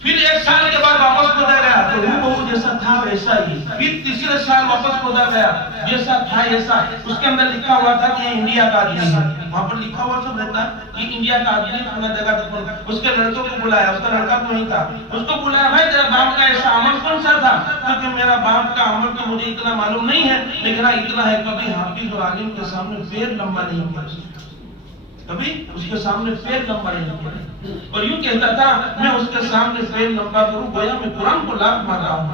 پھر 1 سال کے بعد واپس کھودا گیا تو وہ جیسا تھا ویسا ہی. پھر تیسرے سال واپس کھودا گیا، جیسا تھا ایسا. اس کے اندر لکھا ہوا تھا کہ یہ انڈیا کا آدمی ہے. وہاں پر لکھا ہوا سب رہتا ہے یہ انڈیا کا آدمی ہے، فلاں جگہ تک. اس کے لڑکوں کو بلایا، اس کا لڑکا تو نہیں تھا. اس کو بلایا، بھائی تیرا باپ کا ایسا عمل کون سا تھا؟ کیونکہ میرا باپ کا عمل تو مجھے اتنا معلوم نہیں ہے، لیکن اتنا ہے کبھی حافظ اور عالم کے سامنے پیر لمبا نہیں کیا، کبھی اس کے سامنے پیر لمبا نہیں کیا. اور یوں کہتا تھا میں اس کے سامنے پیر لمبا کروں گویا میں قرآن کو لاکھ مار رہا ہوں،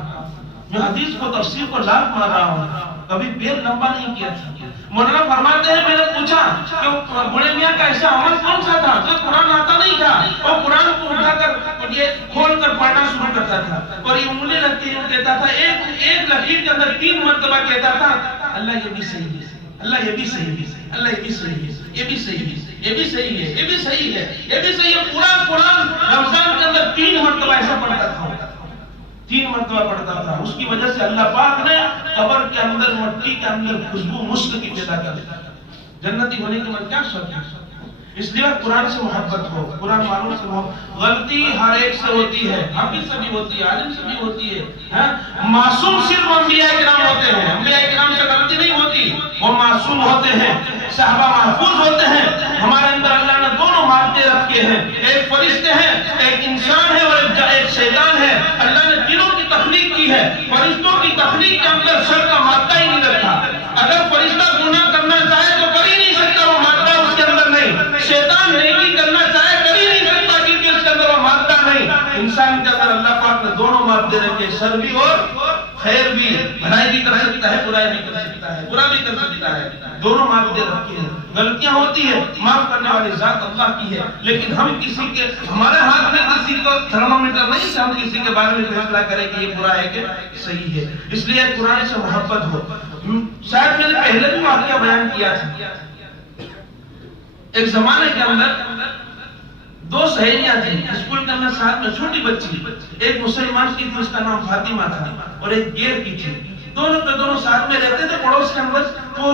میں حدیث کو تفسیر کو لاکھ مار رہا ہوں. کبھی پیر لمبا نہیں کیا تھا. مولانا فرماتے ہیں میں نے پوچھا کہ بڑے میاں کا ایسا عمل کون سا تھا؟ تو قرآن آتا نہیں تھا، اور قرآن کو اٹھا کر یہ کھول کر پڑھنا شروع کرتا تھا اور یہ انگلی رکھ کے کہتا تھا، ایک لکیر کے اندر 3 مرتبہ کہتا تھا اللہ یہ بھی صحیح ہے، اللہ یہ بھی صحیح ہے، اللہ یہ بھی صحیح ہے، یہ بھی صحیح ہے، یہ بھی صحیح ہے، یہ بھی صحیح ہے، یہ بھی صحیح ہے. پورا قرآن رمضان کے اندر 3 مرتبہ ایسا پڑھتا تھا، 3 مرتبہ پڑھتا تھا. اس کی وجہ سے اللہ پاک نے قبر کے اندر مٹی کے اندر خوشبو مشک کی پیدا کر دی. جنتی ہونے کے بعد کیا شرط ہے؟ اس لیے قرآن سے محبت ہو، قرآن والوں سے محبت. غلطی ہر ایک سے ہوتی ہے، حافظ سے بھی ہوتی ہے، عالم سے بھی ہوتی ہے. معصوم صرف انبیاء کرام ہوتے ہیں، انبیاء کرام سے غلطی نہیں ہوتی، وہ معصوم ہوتے ہیں، صحابہ محفوظ ہوتے ہیں. ہمارے اندر اللہ نے دونوں مادے رکھے ہیں، ایک فرشتے ہیں، ایک انسان ہے اور ایک شیطان ہے. اللہ نے تینوں کی تخلیق کی ہے. فرشتوں کی تخلیق کے اندر شر کا مادہ ہی نہیں رکھا. اگر فرشتہ گناہ کرنا چاہے تو کر ہی نہیں سکتا، وہ مادہ اس کے اندر نہیں. شیطان نیکی کرنا چاہے کر ہی نہیں سکتا کیونکہ اس کے اندر وہ مادہ نہیں. انسان کے اندر اللہ پاک نے دے رکھے، شر بھی اور خیر بھی، بھلائی بھی کر سکتا ہے، برائی بھی کر سکتا ہے، برا بھی کر سکتا ہے، دونوں معاف دے رکھے ہیں۔ غلطیاں ہوتی ہیں، معاف کرنے والی ذات اللہ کی ہے، لیکن ہم کسی کے، ہمارے ہاتھ میں کسی کو تھرمامیٹر نہیں کہ ہم کسی کے بارے میں فیصلہ کریں کہ یہ برا ہے کہ صحیح ہے۔ اس لیے قرآن سے محبت ہو۔ شاید میں نے پہلے بھی واقعہ بیان کیا تھا، ایک زمانے کے اندر دو سہیلیاں تھیں اسکول کے اندر ساتھ میں، چھوٹی بچی، ایک مسلمان کی تھی، اس کا نام فاطمہ تھا، اور ایک غیر کی تھی۔ دونوں کے دونوں ساتھ میں رہتے تھے پڑوس کے اندر۔ تو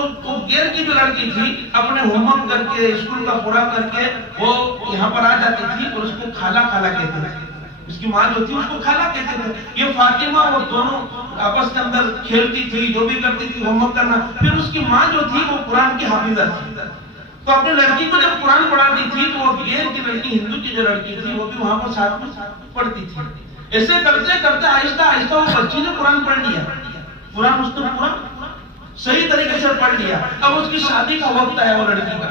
غیر کی جو لڑکی تھی اپنے ہوم ورک کر کے، اسکول کا پورا کر کے وہ یہاں پر آ جاتی تھی، اور اس کو خالہ خالہ کہتے تھے، اس کی ماں جو تھی اس کو خالہ کہتے تھے۔ یہ فاطمہ وہ دونوں آپس کے اندر کھیلتی تھی، جو بھی کرتی تھی ہوم ورک کرنا۔ پھر اس کی ماں جو تھی وہ قرآن کی حافظہ تھی، تو اپنی لڑکی کو جب قرآن پڑھاتی تھی تو وہ غیر کی لڑکی، ہندو کی جو لڑکی تھی، وہ بھی وہاں پر ساتھ میں پڑھتی تھی۔ ایسے کرتے کرتے آہستہ آہستہ وہ بچی نے قرآن پڑھ لیا، قرآن اس نے پورا صحیح طریقے سے پڑھ لیا۔ اب اس کی شادی کا وقت آیا، وہ لڑکی کا،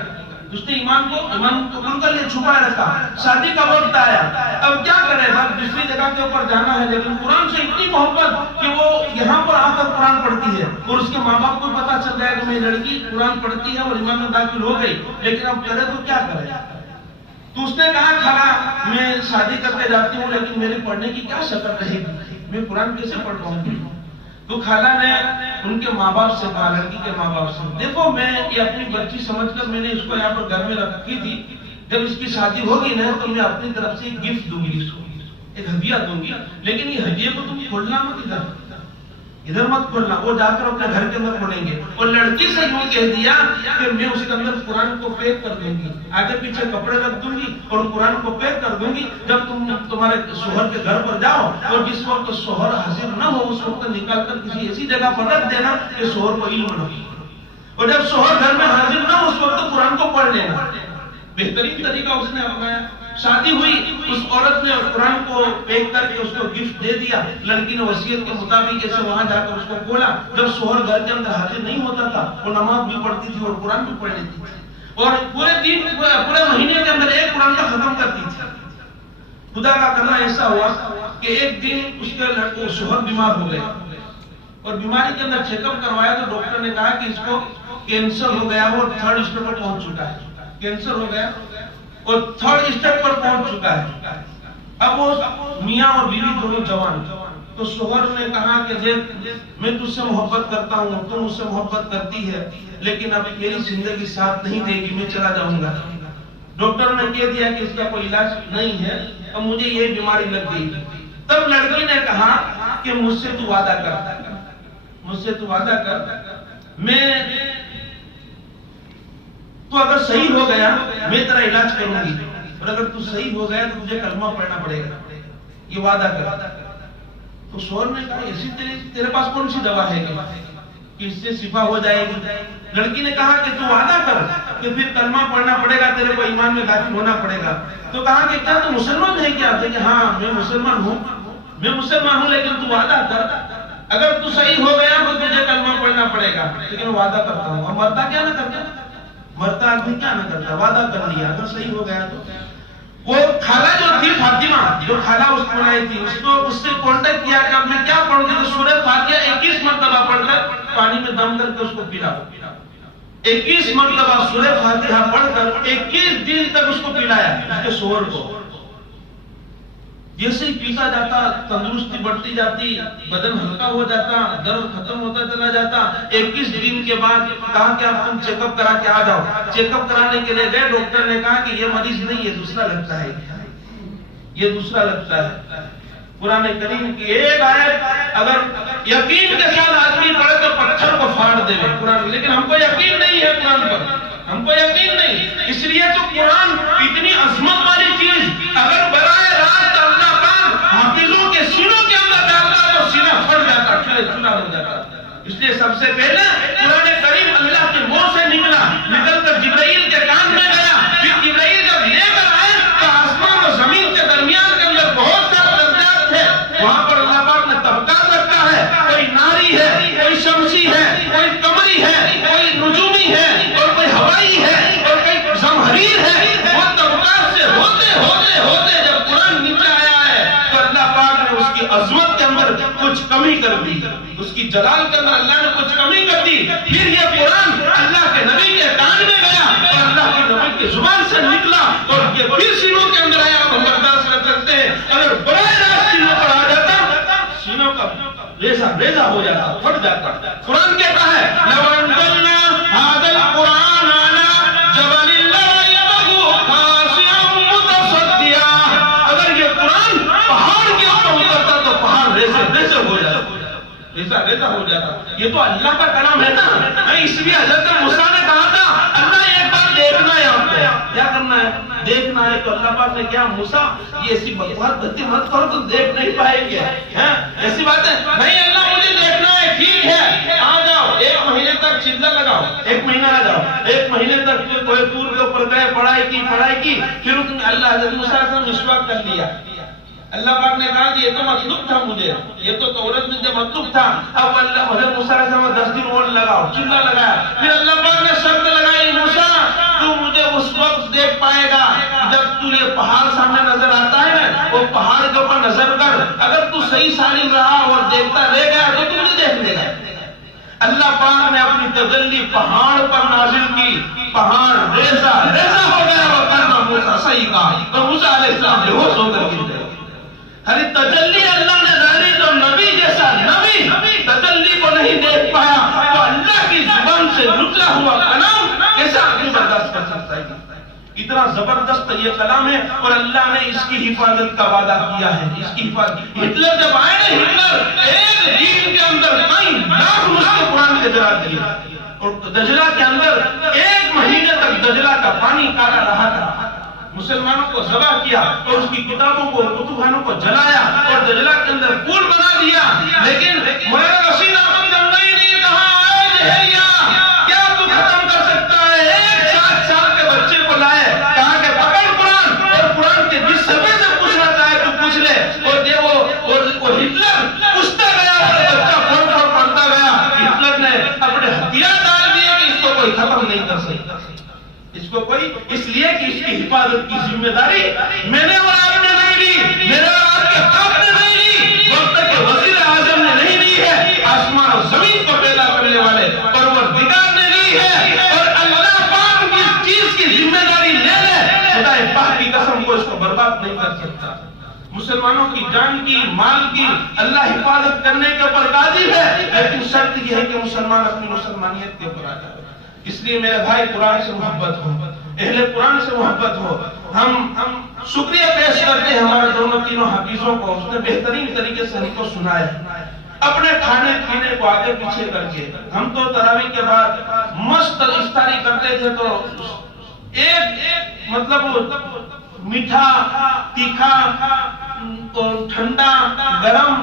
اس نے ایمان کو قبول کر لیا، چھپائے رکھا، شادی کا وقت آیا۔ اب کیا کرے، بس دوسری جگہ کے اوپر جانا ہے، لیکن قرآن سے اتنی محبت کہ وہ یہاں پر آ کر قرآن پڑھتی ہے، اور اس کے ماں باپ کو پتا چل گیا کہ میری لڑکی قرآن پڑھتی ہے اور ایمان میں داخل ہو گئی، لیکن اب کرے تو کیا کرے۔ تو اس نے کہا خالہ میں شادی کر کے جاتی ہوں، لیکن میرے پڑھنے کی کیا شکل رہے گی، میں قرآن کیسے پڑھ پاؤں گی۔ تو خالہ نے ان کے ماں باپ سے کہا، لڑکی کے ماں باپ سے، دیکھو میں یہ اپنی بچی سمجھ کر میں نے اس کو یہاں پر گھر میں رکھی تھی، جب اس کی شادی ہوگی نا تو میں اپنی طرف سے ایک گفٹ دوں گی، اس کو ایک ہدیہ دوں گی، لیکن یہ ہدیہ کو تم کھولنا مت، ادھر مت کھولنا، وہ جا کر اپنے گھر کے اندر کھولیں گے۔ اور لڑکی سے یوں کہہ دیا کہ میں اس کے اندر قرآن کو پیک کر دوں گی، آگے پیچھے کپڑے رکھ دوں گی اور قرآن کو پیک کر دوں گی، جب تم تمہارے شوہر کے گھر پر جاؤ اور جس وقت شوہر حاضر نہ ہو اس وقت نکال کر کسی ایسی جگہ پر رکھ دینا کہ شوہر کو علم نہ ہو، اور جب شوہر گھر میں حاضر نہ ہو اس وقت قرآن کو پڑھ لینا۔ بہترین طریقہ اس نے اپنایا۔ شادی ہوئی، اس عورت نے قرآن کو پیک کر کے اس کو گفٹ دے دیا، لڑکی نے وصیت کے مطابق ایسے وہاں جا کر اس کو کھولا۔ جب شوہر گھر کے اندر حاضر نہیں ہوتا تھا وہ نماز بھی پڑھتی تھی اور قرآن بھی پڑھ لیتی تھی، اور پورے مہینے کے اندر ایک قرآن کا ختم کرتی تھی۔ خدا کا کرنا ایسا ہوا کہ ایک دن اس کے شوہر بیمار ہو گئے، اور بیماری کے اندر چیک اپ کروایا تو ڈاکٹر نے کہا کہ اس کو کینسر ہو گیا، وہ 3rd اسٹیج پر پہنچ چکا ہے، کینسر ہو گیا اور 3rd اسٹیج پر پہنچ چکا ہے۔ اب وہ میاں اور بیوی دونوں جوان، تو شوہر نے کہا کہ دیکھ میں تجھ سے محبت کرتا ہوں، تم مجھ سے محبت کرتی ہے، لیکن اب میری زندگی ساتھ نہیں دے گی، میں چلا جاؤں گا۔ ڈاکٹر نے کہہ دیا کہ اس کا کوئی علاج نہیں ہے، اب مجھے یہ بیماری لگ گئی۔ تب لڑکی نے کہا کہ مجھ سے تو وعدہ کر، مجھ سے تو وعدہ کر، میں تو اگر صحیح ہو گیا میں تیرا علاج کروں گی، اور اگر تو صحیح ہو گیا تو مجھے کلمہ پڑھنا پڑے گا، یہ وعدہ کر۔ تو شوہر نے کہا ایسی تیرے پاس کون سی دوا ہے کہ اس سے شفا ہو جائے گی؟ لڑکی نے کہا کہ تو وعدہ کر کہ پھر کلمہ پڑھنا پڑے گا، تیرے کو ایمان میں داخل ہونا پڑے گا۔ تو کہا کہ کیا تو مسلمان ہے کیا؟ کہ ہاں میں مسلمان ہوں، میں مسلمان ہوں، لیکن تو وعدہ کر اگر تو صحیح ہو گیا تو تجھے کلمہ پڑھنا پڑے گا، لیکن وعدہ کرتا ہوں۔ اور مرتا کیا نہ کرتا، مرتا آدمی کیا نہ کرتا، وعدہ کر لیا اگر صحیح ہو گیا تو۔ وہ خالہ جو تھی فاطمہ، جو خالہ اس کو لائی تھی، اس سے کانٹیکٹ کیا کہ اب میں کیا پڑھوں گی، تو سورہ فاتحہ 21 مرتبہ پڑھ کر پانی میں دم کر کے اس کو پلاؤ۔ 21 مرتبہ سورہ فاتحہ پڑھ کر 21 دن تک اس کو پلایا، اس کے شوہر کو۔ جیسے ہی پیتا جاتا تندرستی بڑھتی جاتی، بدن ہلکا ہو جاتا، درد ختم ہوتا چلا جاتا۔ 21 دن کے بعد کہا کہ اب تم چیک اپ کرا کے آ جاؤ۔ چیک اپ کرانے کے لیے گئے، ڈاکٹر نے کہا کہ یہ مریض نہیں، یہ دوسرا لگتا ہے، یہ دوسرا لگتا ہے۔ قرآن کریم کی ایک آیت اگر یقین کے ساتھ آدمی پڑھے تو پتھر کو پھاڑ دے قرآن، لیکن ہم کو یقین نہیں ہے قرآن پر، ہم کو یقین نہیں۔ اس لیے تو قرآن اتنی عظمت والی چیز اگر براہ راست اللہ پاک حافظوں کے سینوں کے اندر ڈالتا تو سینہ پھٹ جاتا، چورا ہو جاتا۔ اس لیے سب سے پہلے قرآن کریم اللہ کے منہ سے نکلا، نکل کر جبرائیل کے کان میں گیا، پھر جبرائیل جب لے کر آئے تو آسمان و زمین کے درمیان کے اندر بہت سارے درجات تھے، وہاں پر اللہ پاک نے طبقات رکھا ہے، کوئی ناری ہے، کوئی شمسی ہے، کوئی قمری ہے، کوئی نجومی ہے، اور کوئی ہوائی ہے، اور کوئی زمہریر ہے۔ وہ طبقات سے ہوتے ہوتے ہوتے جب قرآن نیچے آیا ہے تو اللہ پاک نے اس کی عظمت کے اندر کمی کر دی، اس کی جلال کے اندر اللہ نے کچھ کمی کر دی، پھر یہ قرآن اللہ کے نبی کے کان میں گیا اور اللہ کے نبی کی زبان سے نکلا اور یہ پھر سینوں کے اندر آیا. ہم برداشت کر سکتے ہیں. اگر براہ راست سینوں پر آ جاتا سینوں کا ریزہ ہو جاتا، پھٹ جاتا. قرآن کہتا ہے لَوْ أَنزَلْنَا هَذَا الْقُرْآنَ عَلَى جَبَلٍ لَّرَأَيْتَهُ خَاشِعًا مُتَصَدِّعًا. اگر یہ قرآن پہاڑ کے اوپر اترتا تو پہاڑ ریزہ ہو جاتا، ریزہ ہو جاتا. یہ تو اللہ کا کلام ہے نا. اس لیے حضرت موسیٰ نے کہا تھا اللہ ایک بار دیکھنا ہے آپ کو. کیا کرنا ہے؟ دیکھنا ہے. تو اللہ پاک نے کیا موسیٰ یہ ایسی بکواس باتیں مت کرو تو دیکھ نہیں پائیں گے. ایسی بات ہے نہیں، اللہ مجھے دیکھنا ہے، ٹھیک ہے آ جاؤ. 1 مہینے تک چلا لگاؤ، 1 مہینہ لگاؤ. 1 مہینے تک کوئی دور کے اوپر گئے، پڑھائی کی پھر اللہ حضرت موسیٰ سے مسواک کر لیا. اللہ پاک نے کہا کہ یہ تو مطلوب تھا مجھے، یہ تو تورات میں جو مطلوب تھا. اب اللہ حضرت موسیٰ علیہ السلام 10 دن اور لگاؤ، چلا لگایا. پھر اللہ پاک نے شرط لگائی موسیٰ تو مجھے اس وقت دیکھ پائے گا جب تو یہ پہاڑ سامنے نظر آتا ہے نا، وہ پہاڑ کے اوپر نظر کر. اگر تو صحیح سالم رہا اور دیکھتا رہ گیا تو تو مجھے دیکھ لے گا. اللہ پاک نے اپنی تجلی پہاڑ پر نازل کی، پہاڑ ریزہ ہو گیا. وہ کرنا موسیٰ صحیح کہا تو موسیٰ علیہ السلام بے ہوش ہو کر گر گئے. ہری تجلی اللہ نے ظاہری تو نبی جیسا نبی تجلی کو نہیں دیکھ پایا تو اللہ کی زبان سے نکلا ہوا کلام کیسے آدمی برداشت کر سکتا ہے؟ اتنا زبردست یہ کلام ہے اور اللہ نے اس کی حفاظت کا وعدہ کیا ہے. اس کی حفاظت ہٹلر جب آئے نا، ہٹلر ایک دن کے اندر کئی لاکھ نسخے قرآن کے جلا دیے اور دجلہ کے اندر 1 مہینے تک دجلہ کا پانی کالا رہا تھا. مسلمانوں کو ذبح کیا اور اس کی کتابوں کو، کتب خانوں کو جلایا اور دجلہ کے اندر پول بنا دیا. لیکن مولانا رشید احمد گنگوئی نے کہا اے جہیریا کیا تو ختم کر سکتا ہے؟ 7 سال کے بچے کو لائے، کہا کہ پکڑ قرآن اور قرآن کے جس صفحے سے پوچھنا چاہے تو پوچھ لے. اور دے وہ ہٹلر پوچھتا گیا اور بچہ فون پڑھتا گیا. ہٹلر نے اپنے ہتھیار ڈال دیے کہ اس کو کوئی ختم نہیں کر سکتا، اس کو کوئی، اس لیے کہ اس کی حفاظت کی ذمہ داری میں نے اور آپ نے نہیں لی، میرے اور آپ کے باپ نے نہیں لی، وقت کے وزیر اعظم نے نہیں لی ہے، آسمان اور زمین کو پیدا کرنے والے پروردگار نے لی ہے. اور اللہ پاک جس چیز کی ذمہ داری لے لے خدا پاک کی قسم کو اس کو برباد نہیں کر سکتا. مسلمانوں کی جان کی، مال کی اللہ حفاظت کرنے کے اوپر قادر ہے، لیکن شرط یہ ہے کہ مسلمان اپنی مسلمانیت کے اوپر آ جائے. اس لیے میرے بھائی قرآن سے محبت ہو، اہل قرآن سے محبت ہو. ہم شکریہ پیش کرتے ہیں ہمارے دونوں تینوں حافظوں کو، اس نے بہترین طریقے سے ہم کو سنایا اپنے کھانے پینے کو آگے پیچھے کر کے. ہم تو تراویح کے بعد مست افطاری کرتے تھے تو ایک مطلب میٹھا، تیکھا، ٹھنڈا، گرم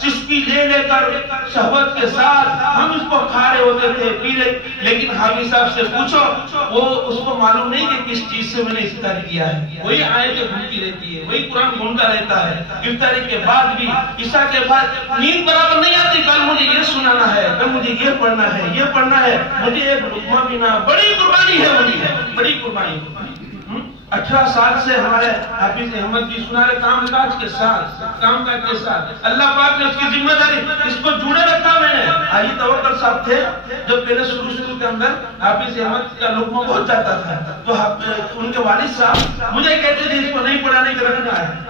چسکی لے کر شہوت کے ساتھ ہم اس کو کھا رہے ہوتے تھے، پی رہے. لیکن حافظ صاحب سے پوچھو وہ اس کو معلوم نہیں کہ کس چیز سے میں نے افطار کیا ہے. وہی آیتیں گھومتی رہتی ہے، وہی قرآن گھومتا رہتا ہے. افطاری کے بعد بھی، عشاء کے بعد نیند برابر نہیں آتی. کل مجھے یہ سنانا ہے، کل مجھے یہ پڑھنا ہے، یہ پڑھنا ہے، مجھے ایک لقمہ پینا. بڑی قربانی ہے، بڑی قربانی. 18 سال سے ہمارے حافظ احمد جی سنا رہے کام کاج کے ساتھ اللہ پاک نے اس کی ذمہ داری اس کو جڑے رکھا. میں نے حاجی توکل صاحب تھے جب پہلے شروع کے اندر حافظ احمد کا لقمہ پہنچ جاتا تھا تو ان کے والد صاحب مجھے کہتے تھے اس کو نہیں پڑھانے کے رکھنا ہے،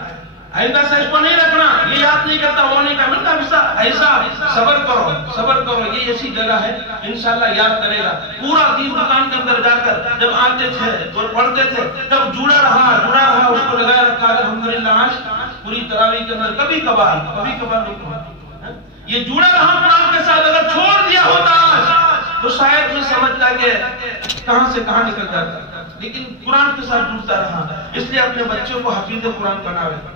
آئندہ سے اس کو نہیں رکھنا، یہ یاد نہیں کرتا، وہ نہیں کرتا. ایسا صبر کرو، یہ ایسی جگہ ہے انشاءاللہ یاد کرے گا. پورا دن دکان کے اندر جا کر جب آتے تھے اور پڑھتے تھے تب جڑا رہا، اس کو لگایا رکھا. الحمدللہ آج پوری تراویح کے اندر کبھی کبھار یہ جڑا رہا قرآن کے ساتھ. اگر چھوڑ دیا ہوتا آج تو شاید میں سمجھتا کہ کہاں سے کہاں نکل جاتا، لیکن قرآن کے ساتھ جڑتا رہا. اس لیے اپنے بچوں کو حفیظ قرآن بناوے،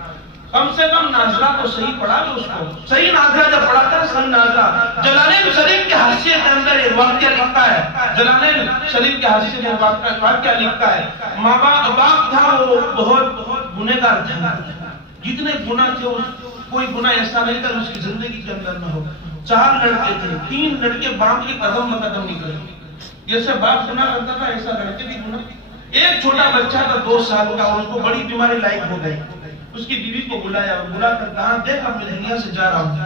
کم سے کم نازلہ تو صحیح پڑھا دے اس کو. صحیح نازلہ جب پڑھاتا ہے صحیح نازلہ. جلالین شریف کے حاشیے کے اندر ایک واقعہ لکھتا ہے، جلالین شریف کے حاشیے میں واقعہ لکھتا ہے. ماں باپ تھا وہ بہت گنہگار تھا، جتنے گناہ تھے کوئی گناہ ایسا نہیں تھا اس کی زندگی کے اندر نہ ہو. 4 لڑکے تھے، 3 لڑکے باپ کے قدم بقدم نکلے. جیسے باپ گناہ کرتا تھا ایسا لڑکے بھی گناہ. ایک چھوٹا بچہ تھا 2 سال کا اور اس کو بڑی بیماری لاحق ہو گئی. اس کی بیوی کو بلا کر کہا دیکھ اب میں دنیا سے جا رہا ہوں.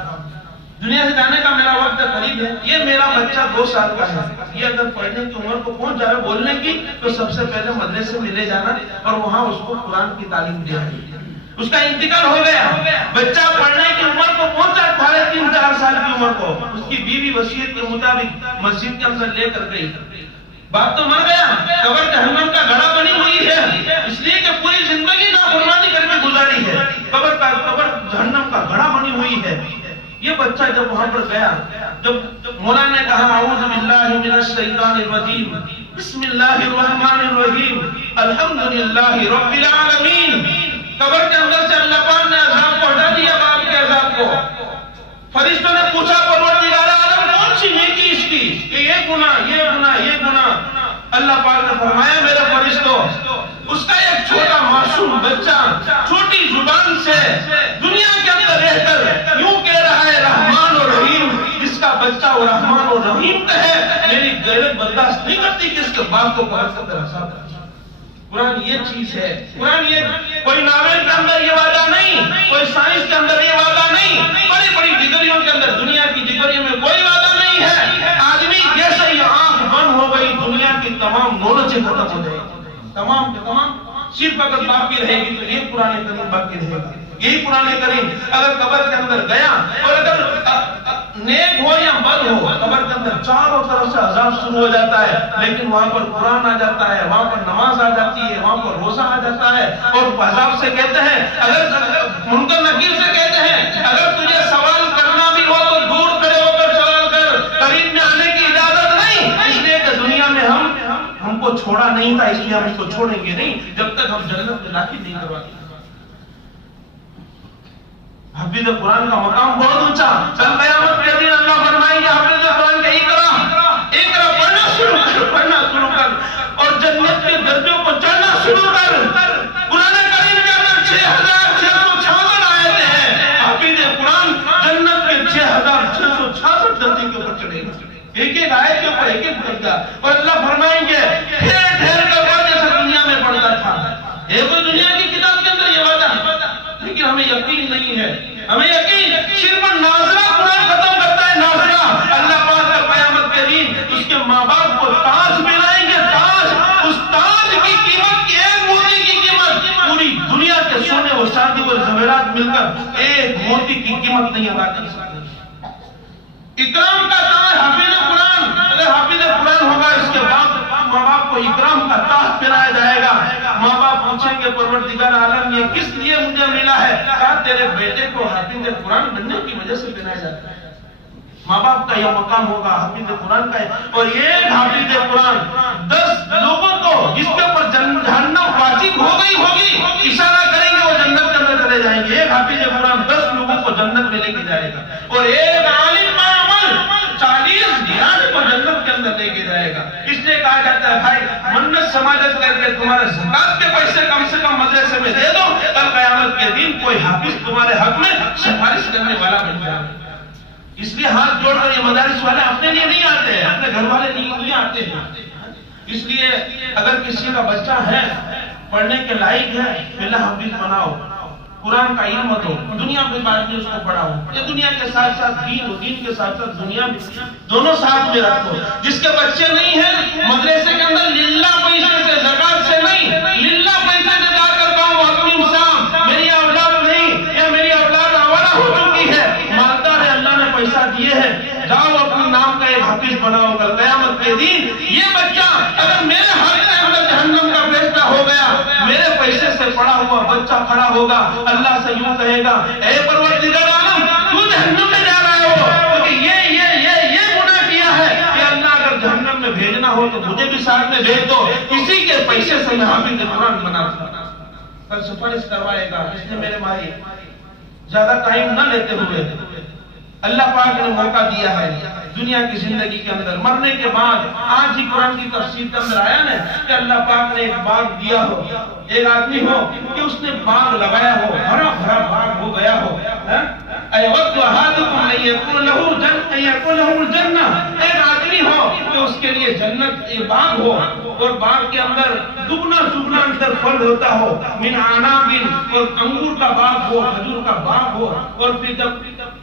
دنیا سے جانے کا میرا وقت قریب ہے، یہ میرا بچہ 2 سال کا ہے، یہ اگر پڑھنے کی عمر کو پہنچ جائے بولنے کی، تو سب سے پہلے مدرسے میں لے جانا اور وہاں اس کو قرآن کی تعلیم دینی۔ اس کا انتقال ہو گیا، بچہ پڑھنے کی عمر کو پہنچا 3-4 سال کی عمر کو، اس کی بیوی وصیت کے مطابق مسجد کے اندر لے کر گئی، باپ تو مر گیا، قبر جہنم کا گڑھا بنی ہوئی ہے، اس لیے کہ پوری زندگی نافرمانی کر کے گزاری ہے، قبر جہنم کا گڑھا بنی ہوئی ہے۔ یہ بچہ جب وہاں پر گیا، جب مولانا نے کہا اعوذ باللہ من الشیطان الرجیم بسم اللہ الرحمن الرحیم الحمدللہ رب العالمین، قبر کے اندر سے اللہ پاک نے عذاب کو ہٹا دیا، باپ کے عذاب کو۔ فرشتوں نے پوچھا پروردگار عالم کون سی نیکی اس کی کہ یہ گناہ یہ گناہ یہ گناہ؟ اللہ پاک نے فرمایا میرے فرشتوں، اس کا ایک چھوٹا معصوم بچہ چھوٹی زبان سے دنیا کے اندر رہ کر یوں کہہ رہا ہے رحمان اور رحیم، جس کا بچہ اور رحمان اور رحیم کہے، میری غیرت برداشت نہیں کرتی کہ اس کے باپ کو قبر کے اندر عذاب ہے۔ قرآن یہ چیز ہے، قرآن یہ کوئی ناول کے اندر یہ وعدہ نہیں، کوئی سائنس کے اندر یہ وعدہ نہیں، بڑی بڑی ڈگریوں کے اندر، دنیا کی ڈگریوں میں کوئی وعدہ نہیں ہے۔ آدمی جیسے ہی آنکھ بند ہو گئی دنیا کی تمام نالج ختم ہو جائے گی، تمام کے تمام، صرف اگر باقی رہے گی تو یہ قرآن کریم باقی رہے گا، یہی قرآن کریم۔ اگر قبر کے اندر گیا اور اگر نیک ہو یا بد ہو، قبر کے اندر چاروں طرف سے عذاب شروع ہو جاتا ہے، لیکن وہاں پر قرآن آ جاتا ہے، وہاں پر نماز آ جاتی ہے، وہاں پر روزہ آ جاتا ہے، اور عذاب سے کہتے ہیں، اگر منکر نکیر سے کہتے ہیں اگر تجھے سوال کرنا بھی ہو تو دور کھڑے ہو کر سوال کر، قریب میں آنے کی اجازت نہیں، اس لیے کہ دنیا میں ہم کو چھوڑا نہیں تھا، اس لیے ہم اس کو چھوڑیں گے نہیں جب تک ہم جنت میں داخل نہیں کرواتے۔ حافظ قرآن کا مقام بہت اونچا، کل قیامت کے دن اللہ فرمائیں گے حافظ قرآن کا اقرا پڑھنا شروع کر اور جنت کے درجوں کو چڑھنا شروع کر۔ قرآن کریم کے اندر 6666 آیتیں ہیں، حافظ قرآن جنت کے 6666 درجے کے اوپر چڑھے گا، ایک ایک آیت کے اوپر ایک ایک درجہ، اور اللہ فرمائیں گے ڈھیر ڈھیر کر پڑھ جیسے دنیا میں پڑھتا تھا۔ یہ کوئی دنیا کی کتاب کے اندر یہ وعدہ ہے، لیکن ہمیں یقین نہیں ہے، ہمیں یقین صرف ناظرہ قرآن ختم کرتا ہے، ناظرہ۔ اللہ پاک کا قیامت کے دن اس کے ماں باپ کو تاج پہنائیں گے، تاج، اس تاج کی قیمت، ایک موتی کی قیمت پوری دنیا کے سونے اور چاندی اور زیورات مل کر ایک موتی کی قیمت نہیں ادا کر سکتے۔ اکرام کا تاج حافظ قرآن، اگر حافظ قرآن ہوگا اس کے بعد ماں باپ کو اکرام کا تاج پہنایا جائے گا۔ ماں باپ پوچھیں گے پروردگار عالم یہ کس لیے مجھے ملا ہے؟ کہا تیرے بیٹے کو حافظ قرآن بننے کی وجہ سے پہنایا جاتا ہے۔ ماں باپ کا یہ مقام ہوگا حافظ قرآن کا ہے، اور ایک حافظ قرآن 10 لوگوں کو جس کے اوپر جہنم واجب ہو گئی ہوگی، اشارہ کریں گے وہ جنت کے اندر چلے جائیں گے۔ ایک حافظ قرآن 10 لوگوں کو جنت میں لے کے جائے گا، اور ایک عالم باعمل 40 دیہات کو جنت کے اندر لے کے جائے گا۔ اس لیے کہا جاتا ہے بھائی منت سماجت کر کے تمہارے زکات کے پیسے کم سے کم مدرسے میں دے دو، کل قیامت کے دن کوئی حافظ تمہارے حق میں سفارش کرنے والا بن جائے۔ اس لیے ہاتھ جوڑ کر یہ مدارس والے اپنے لیے نہیں آتے ہیں، اپنے گھر والے نہیں آتے ہیں۔ اس لیے اگر کسی کا بچہ ہے پڑھنے کے لائق ہے، پہلا حافظ بناؤ، قرآن کا علم دو، دنیا کے بارے میں اس کو پڑھاؤ، یہ دنیا کے ساتھ ساتھ دین، اور دین کے ساتھ ساتھ دنیا بھی، دونوں ساتھ میں رکھو۔ جس کے بچے نہیں ہیں مدرسے کے اندر للہ پیسے سے، زکات سے نہیں، للہ پیسے سے جا کر کہو حکیم صاحب میری اولاد نہیں، یا میری اولاد آوارہ ہو چکی ہے، مالدار ہے اللہ نے پیسہ دیے ہیں، جاؤ اپنے نام کا ایک حافظ بناؤ۔ کل قیامت کے دن یہ بچہ اگر میرے حق کے اندر جہنم کا فیصلہ ہو گیا، میرے پیسے سے پڑا ہوا بچہ کھڑا ہوگا، اللہ سے یوں کہے گا اے پروردگار عالم تو جہنم میں جا رہے ہو کیونکہ یہ گناہ کیا ہے، کہ اللہ اگر جہنم میں بھیجنا ہو تو مجھے بھی ساتھ میں بھیج دو، کسی کے پیسے سے میں حافظ قرآن بنا دوں۔ کل سفارش کروائے گا۔ اس نے میرے بھائی زیادہ ٹائم نہ لیتے ہوئے اللہ پاک نے موقع دیا ہے دنیا کی زندگی کے اندر، مرنے کے بعد آج ہی قرآن کی تفسیر کے اندر آیا نا کہ اللہ پاک نے ایک باغ دیا ہو، ایک آدمی ہو کہ اس نے باغ لگایا ہو، ہرا بھرا باغ ہو گیا ہو، ایود احدکم ان یکون له الجنہ، ایک آدمی ہو کہ اس کے لیے جنت ایک باغ ہو، اور باغ کے اندر دگنا سگنا اندر پھل ہوتا ہو، من عناب، اور انگور کا باغ ہو، کھجور کا باغ ہو، اور پھر جب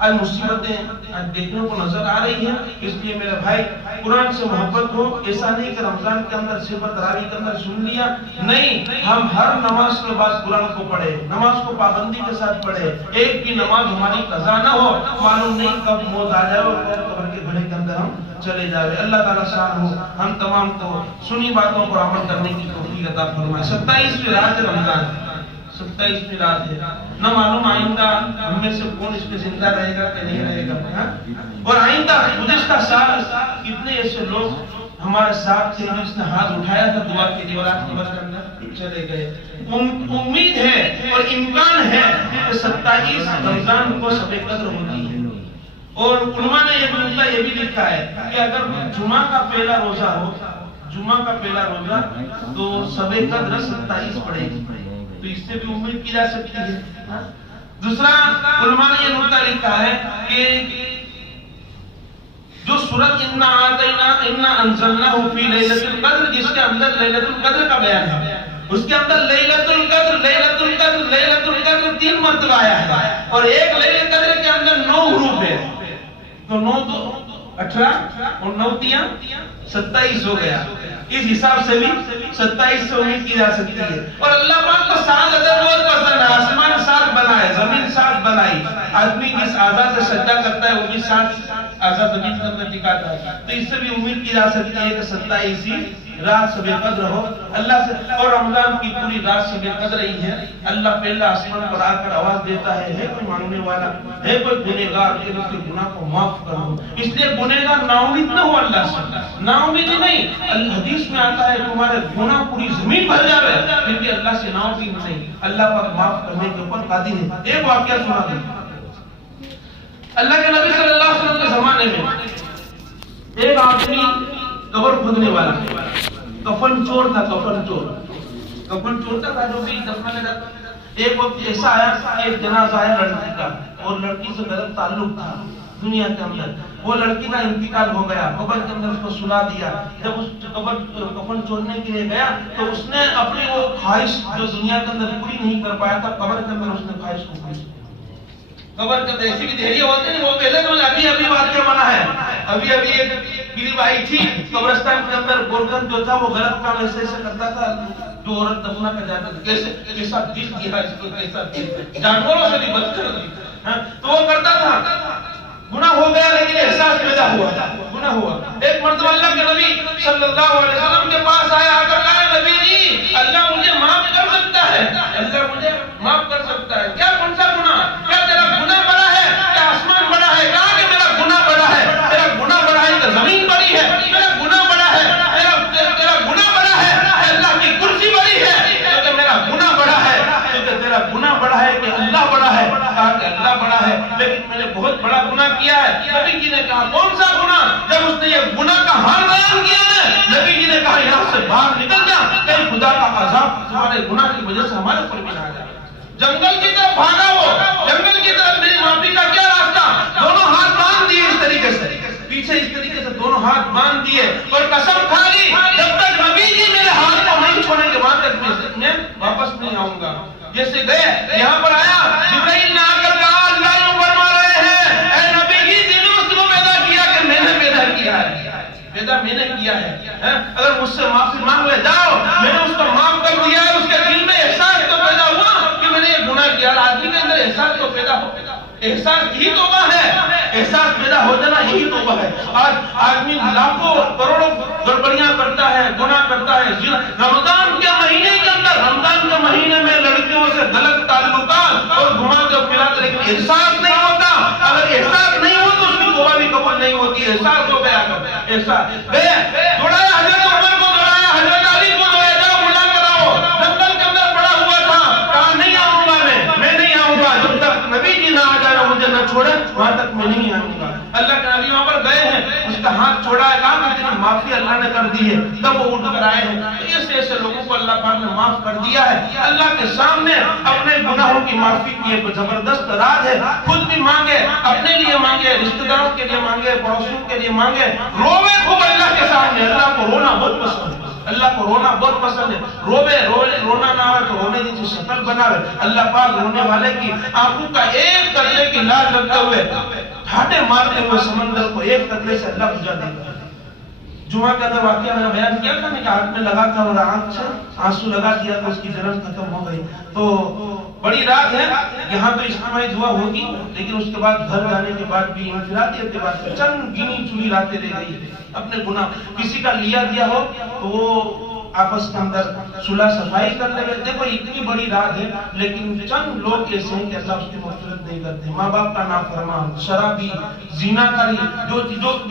آج مصیبتیں آج دیکھنے کو نظر آ رہی ہیں. اس لیے میرے بھائی قرآن سے محبت ہو. ایسا نہیں کہ رمضان کے اندر صرف تراویح کے اندر سن لیا، نہیں، ہم ہر نماز کے بعد قرآن کو پڑھے، نماز کو پابندی کے ساتھ پڑھے. ایک بھی نماز ہماری قضا نہ ہو، معلوم نہیں کب موت آ جائے اور قبر کے گھڑے کے اندر ہم چلے جائے. اللہ تعالیٰ شان ہو ہم تمام کو سنی باتوں پر عمل کرنے کی توفیق عطا فرمائے. 27ویں رات رمضان، 27ویں رات ہے. نہ معلوم آئندہ ہم میں سے کون اس میں زندہ رہے گا کہ نہیں رہے گا. اور آئندہ گزشتہ سال کتنے ایسے لوگ ہمارے ساتھ تھے جس نے ہاتھ اٹھایا تھا دعا کے لیے اور آج قبر کے اندر چلے گئے. امید ہے اور امکان ہے کہ 27 رمضان کو شب قدر ہوتی ہے. اور علماء نے یہ بھی لکھا ہے کہ اگر جمعہ کا پہلا روزہ ہو، جمعہ کا پہلا روزہ تو شب قدر 27 پڑے گی، تو اس سے بھی امید کی جا سکتی ہے. دوسرا علماء نے یہ نقطہ لکھا ہے کہ جو سورۃ انا انزلناہ فی لیلۃ القدر، جس کے اندر لیلۃ القدر کا بیان ہے، اس کے اندر لیلۃ القدر لیلۃ القدر لیلۃ القدر 3 مرتبہ آیا ہے. اور ایک لیلۃ القدر کے اندر 9 حروف ہے، تو 9 تو 18 اور 9 تیاں 27 ہو گیا. اس حساب سے بھی 27 سے امید کی جا سکتی ہے. اور اللہ پاک کو 7 عدد بہت پسند ہے. آسمان 7 بنائے، زمین 7 بنائی، آدمی جس اعضاء سے سجدہ کرتا ہے وہ بھی 7 اعضاء زمین کے اندر دکھاتا ہے. تو اس سے بھی امید کی جا سکتی ہے کہ 27 رات شب قدر ہو. اللہ سے اور رمضان کی پوری رات شب قدر ہی ہے. اللہ پہلا آسمان پر آ کر آواز دیتا ہے کوئی مانگنے والا ہے، کوئی گنہگار کہ اس کے گناہ کو معاف کرو. اس لیے گنہگار نا امید نہ ہو اللہ سے، نا امیدی نہیں. حدیث میں آتا ہے تمہارے گناہ پوری زمین بھر جاوے کیونکہ اللہ سے نا امید نہیں. اللہ پاک معاف کرنے کے اوپر قادر ہے. ایک واقعہ سنا دیں. اللہ کے نبی صلی اللہ علیہ وسلم کے زمانے میں ایک آدمی قبر کھودنے والا، کفن چور تھا. کفن چور تھا جو بھی دفنانے جاتا. ایک وقت ایسا آیا کہ ایک جنازہ آیا لڑکی کا، اور لڑکی سے غلط تعلق تھا دنیا کے اندر. وہ لڑکی کا انتقال ہو گیا، قبر کے اندر اس کو سلا دیا. جب اس کفن چورنے کے لیے گیا تو اس نے اپنی وہ خواہش جو دنیا کے اندر پوری نہیں کر پایا تھا، قبر کے اندر اس نے خواہش کو پوری. قبر کے اندر ایسی بھی دہریے ہوتے ہیں، وہ پہلے تو ابھی واقعہ بنا ہے. ابھی ایک قریب آئی تھی قبرستان کے اندر، گورکن جو تھا وہ غلط کام ایسے کرتا تھا جو عورت دفنا کر جاتا تھا. کیسا دل دیا اس کو، کیسا دل، جانوروں سے بھی بدتر دل. تو وہ کرتا تھا، گناہ ہو گیا لیکن احساس پیدا ہوا تھا، گناہ ہوا. ایک مرتبہ اللہ کے نبی صلی اللہ علیہ وسلم کے پاس آیا، آ کر کہا نبی جی اللہ مجھے معاف کر سکتا ہے، اللہ مجھے معاف کر سکتا ہے. کیا کون سا گناہ؟ کیا تیرا گناہ بڑا ہے؟ کیا آسمان بڑا ہے؟ کہا کہ میرا گناہ بڑا ہے. تیرا گناہ بڑا ہے کہ زمین بڑی ہے؟ میرا گناہ بڑا ہے. تیرا گناہ بڑا ہے کہ اللہ کی کرسی بڑی ہے؟ کیونکہ میرا گناہ بڑا ہے. کیونکہ تیرا گناہ بڑا ہے کہ اللہ بڑا ہے؟ کہا کہ اللہ بڑا ہے لیکن میں نے بہت بڑا گناہ کیا ہے. نبی جی نے کہا کون سا گناہ؟ جب اس نے یہ گناہ کا حال بیان کیا نا، نبی جی نے کہا یہاں سے باہر نکل جا، کہیں خدا کا عذاب تمہارے گناہ کی وجہ سے ہمارے اوپر بھی نہ آ جائے. جنگل کی طرف بھاگا، وہ جنگل کی طرف. میری معافی کا کیا راستہ؟ دونوں ہاتھ باندھ دیے اس طریقے سے، پیچھے اس طریقے سے دونوں ہاتھ باندھ دیے اور قسم کھا لی جب تک نبی جی میرے ہاتھ کو نہیں چھوڑیں گے وہاں تک میں واپس نہیں آؤں گا. جیسے گئے یہاں پر آیا، جبرائیل نے آ کر کہا اللہ یوں فرما رہے ہیں اے نبی جی جن نے اس کو پیدا کیا کہ میں نے پیدا کیا ہے، پیدا میں نے کیا ہے. اگر مجھ سے معافی مانگ لے جاؤ، میں نے اس کو معاف کر دیا ہے. اس کے دل میں احساس تو پیدا ہوا کہ میں نے یہ گناہ کیا. آدمی کے اندر احساس تو پیدا ہو، احساس یہی توبہ ہے. احساس پیدا ہو جانا یہی توبہ ہے. آج آدمی لاکھوں کروڑوں گڑبڑیاں کرتا ہے، گناہ کرتا ہے. رمضان کے مہینے کے اندر، رمضان کے مہینے میں لڑکیوں سے غلط تعلقات اور گھما کے پھراتے، لیکن احساس نہیں ہوتا. اگر احساس نہیں ہو تو اس کی توبہ بھی قبول نہیں ہوتی. احساس ہو گیا کر احساس دوڑایا، حضرت عمر کو دوڑایا، حضرت علی کو دوڑایا، جاؤ ملا کراؤ. جنگل کے اندر پڑا ہوا تھا، کہا نہیں آؤں گا، میں نہیں آؤں گا جب تک نبی جی نہ آ جائے مجھے نہ چھوڑے، وہاں تک میں نہیں آؤں گا. اللہ کے نبی وہاں پر گئے ہیں، اس کا ہاتھ چھوڑا ہے، کہا کہ تیری معافی اللہ نے کر دی ہے. تب وہ اٹھ کر آئے ہیں. ایسے لوگوں کو اللہ پاک نے معاف کر دیا ہے. اللہ کے سامنے اپنے گناہوں کی معافی کی ایک زبردست راز ہے. خود بھی مانگے، اپنے لیے مانگے، رشتہ داروں کے لیے مانگے، پڑوسیوں کے لیے مانگے، روے خوب اللہ کے سامنے. اللہ کو رونا بہت پسند ہے. اللہ کو رونا بہت پسند ہے. رونا نہ آئے تو رونے جیسی شکل بناوے. اللہ پاک رونے والے کی آنکھوں کا ایک قطرے کی لاج رکھتے ہوئے ٹھاٹے مارتے ہوئے سمندر کو ایک قطرے سے اللہ بجھا دیتا ہے. جمعہ کے اندر واقعہ میں نے بیان کیا تھا کہ ہاتھ میں لگا تھا اور آنکھ سے آنسو لگا دیا تو اس کی جلن ختم ہو گئی. تو بڑی رات ہے. یہاں تو اجتماعی دعا ہوگی لیکن اس کے بعد گھر جانے کے بعد بھی انفرادی اعتبار سے چند گنی چنی راتیں رہ گئی اپنے گناہ. کسی کا لیا دیا ہو تو وہ آپس کے اندر صلح صفائی کر لے. دیکھو اتنی بڑی رات ہے لیکن چند لوگ ایسے ہیں کہ اللہ اس کی مغفرت نہیں کرتے. ماں باپ کا نافرمان, شرابی, زناکاری, جو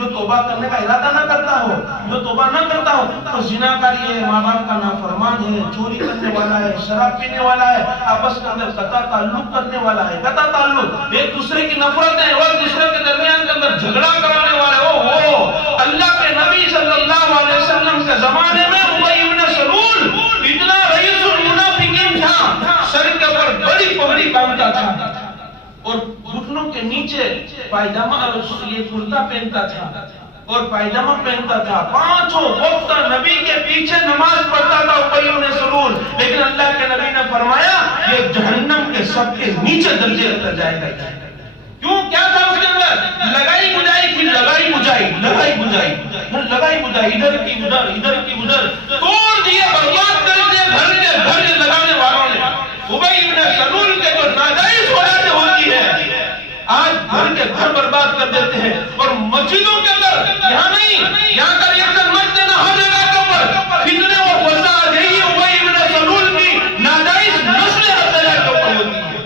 توبہ کرنے کا ارادہ نہ کرتا ہو, جو توبہ نہ کرتا ہو تو زناکاری ہے, ماں باپ کا نافرمان ہے, چوری کرنے والا ہے, شراب پینے والا ہے, آپس کے اندر قطع تعلق کرنے والا ہے, قطع تعلق, ایک دوسرے کی نفرت ہے اور دوسرے کے درمیان کے اندر جھگڑا کرانے والے. اللہ کے نبی صلی اللہ علیہ وسلم کے زمانے میں ابی بن سلول اتنا رئیس المنافقین تھا, سر کے اوپر بڑی پگڑی باندھتا تھا اور گھٹنوں کے نیچے پائجامہ یہ کرتا پہنتا تھا اور پائجامہ پہنتا تھا. 5 وقت نبی کے پیچھے نماز پڑھتا تھا ابی بن سلول. لیکن اللہ کے نبی نے فرمایا یہ جہنم کے سب کے نیچے درجے اتر جائے گا. کیوں, کیا تھا اس کے اندر؟ لگائی بجائی تھی, لگائی بجائی, ادھر کی ادھر توڑ دیے, برباد کر دیے گھر کے لگانے والوں نے. ابی بن سلول کے جو ناجائز اولاد ہوتی ہے آج گھر کے گھر برباد کر دیتے ہیں. اور مسجدوں کے اندر یہاں نہیں, یہاں کا ریاکشن مت دینا, ہر جگہ کے اوپر فتنے و فساد یہی ابی بن سلول کی ناجائز نسلیں ہر جگہ کے اوپر ہوتی ہے.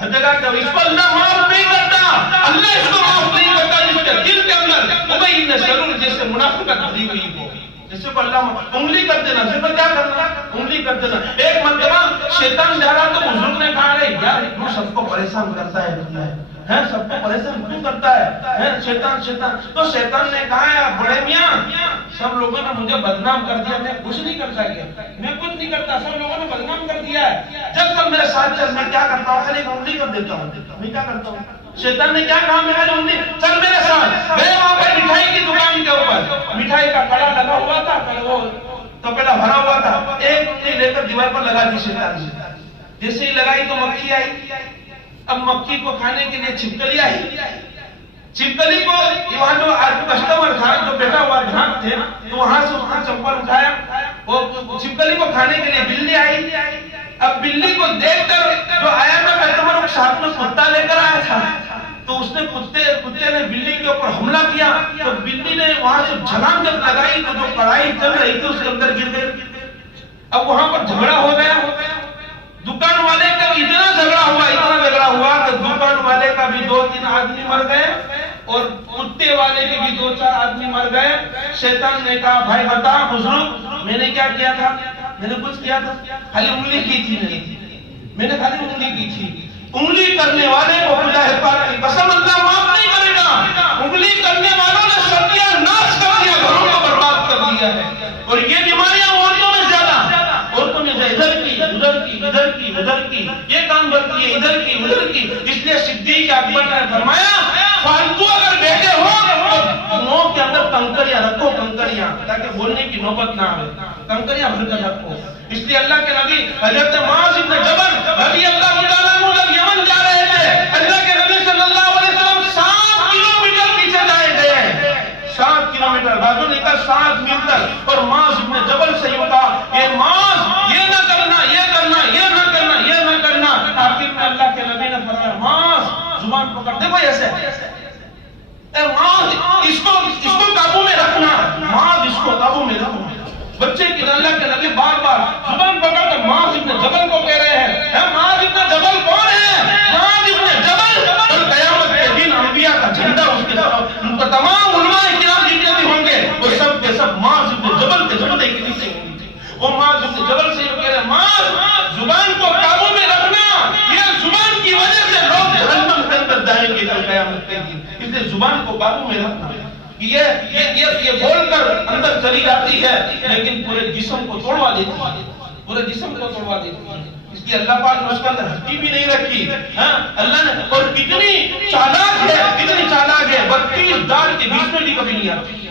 ہر جگہ کے اس پر اللہ معاف نہیں کرتا, اللہ اس کو معاف نہیں کرتا جس کے دل کے اندر ابی بن سلول جیسے منافقت بھری ہوئی ہو. جیسے کو اللہ انگلی کر دینا, پھر کیا کرنا, انگلی کر دینا. ایک مرتبہ شیطان جا رہا تو بزرگ نے کہا رہے یار کیوں سب کو پریشان کرتا ہے, سب کو پریشان کیوں کرتا ہے شیطان. تو شیطان نے کہا بڑے میاں سب لوگوں نے مجھے بدنام کر دیا, میں کچھ نہیں کرتا گیا, میں کچھ نہیں کرتا, سب لوگوں نے بدنام کر دیا ہے. جب تک میرے ساتھ چل میں کیا کرتا ہوں, خالی انگلی کر دیتا ہوں. میں کیا کرتا ہوں, شیطان نے کیا کہا, میں خالی انگلی, چل میرے ساتھ. گئے وہاں پہ مٹھائی کی دکان کے اوپر, مٹھائی کا کڑا لگا ہوا تھا, وہ تپیلا بھرا ہوا تھا, ایک انگلی لے کر دیوار پر لگا دی شیطان نے. جیسے ہی لگائی تو مکھی آئی. اب مکھی کو کھانے کے لیے چھپکلی آئی. چھپکلی کو وہاں جو کسٹمر تھا جو بیٹھا ہوا گھانٹ تھے تو وہاں سے اس نے چپل اٹھایا. وہ چھپکلی کو کھانے کے لیے بلی آئی. اب بلی کو دیکھ کر جو آیا تھا کسٹمر اس ہاتھ میں کتا لے کر آیا تھا تو اس نے کتے نے بلی کے اوپر حملہ کیا. تو بلی نے وہاں سے چھلانگ جب لگائی تو جو کڑھائی چل رہی تھی اس کے اندر گر گئی. اب وہاں پر جھگڑا ہو گیا. دکان والے کا اتنا جھگڑا ہوا کہ دکان والے کا بھی 2-3 آدمی مر گئے اور کتے والے کے بھی 2-4 آدمی مر گئے. شیطان نے کہا بھائی بتا بزرگ میں نے کیا کیا تھا, میں نے کچھ کیا تھا, خالی انگلی کی تھی, میں نے خالی انگلی کی تھی. انگلی کرنے والے کو خدا پاک کی قسم اللہ معاف نہیں کرے گا. انگلی کرنے والوں نے ستیہ ناش کر دیا, گھروں کو برباد کر دیا ہے. اور یہ بیماریاں عورتوں میں زیادہ, ادھر کی یہ کام کرتی ہے, ادھر کی. اس لیے صدیق اکبر نے فرمایا فالتو اگر بیٹھے ہو تو منہ کے اندر کنکریاں رکھو, کنکریاں, تاکہ بولنے کی نوبت نہ آئے, کنکریاں بھر کر رکھو. اس لیے اللہ کے نبی حضرت معاذ بن جبل رضی اللہ تعالیٰ عنہ جب یمن جا رہے تھے, اللہ کے نبی صلی اللہ علیہ وسلم 7 کلومیٹر پیچھے جائے گئے, 7 کلومیٹر, بازو نے کہا 7 میٹر. اور معاذ بن جبل سے یوں کہا یہ معاذ یہ نہ کرنا, یہ کرنا, یہ نہ کرنا, یہ نہ کرنا. آخر میں اللہ کے نبی نے فرمایا معاذ زبان پکڑ. دیکھو ایسے معاذ اس کو قابو میں رکھنا, معاذ اس کو قابو میں رکھنا. بچے کی اللہ کے نبی بار بار زبان پکڑ کر معاذ ابن جبل کو کہہ رہے ہیں. معاذ ابن جبل کون ہے؟ معاذ ابن جبل. اور قیامت کے دن انبیاء کا جھنڈا اس کے ساتھ, ان کا تمام علماء کرام جتنے بھی ہوں گے وہ سب کے سب معاذ ابن جبل کے جھنڈے کے نیچے ہوں گے. وہ معاذ ابن جبل سے یہ کہہ رہے ہیں معاذ زبان کو قابو میں رکھنا, یہ زبان کی وجہ سے لوگ جہنم کے اندر جائیں گے کل قیامت کے دن. اس لیے زبان کو قابو میں رکھنا. یہ بول کر اندر چلی جاتی ہے لیکن پورے جسم کو توڑوا دیتی ہے, پورے جسم کو توڑوا دیتی ہے. اس لیے اللہ پاک نے اس کے اندر ہڈی بھی نہیں رکھی. اللہ نے, اور کتنی چالاک ہے, 32 دانت کے بیچ میں بھی کبھی نہیں آتی.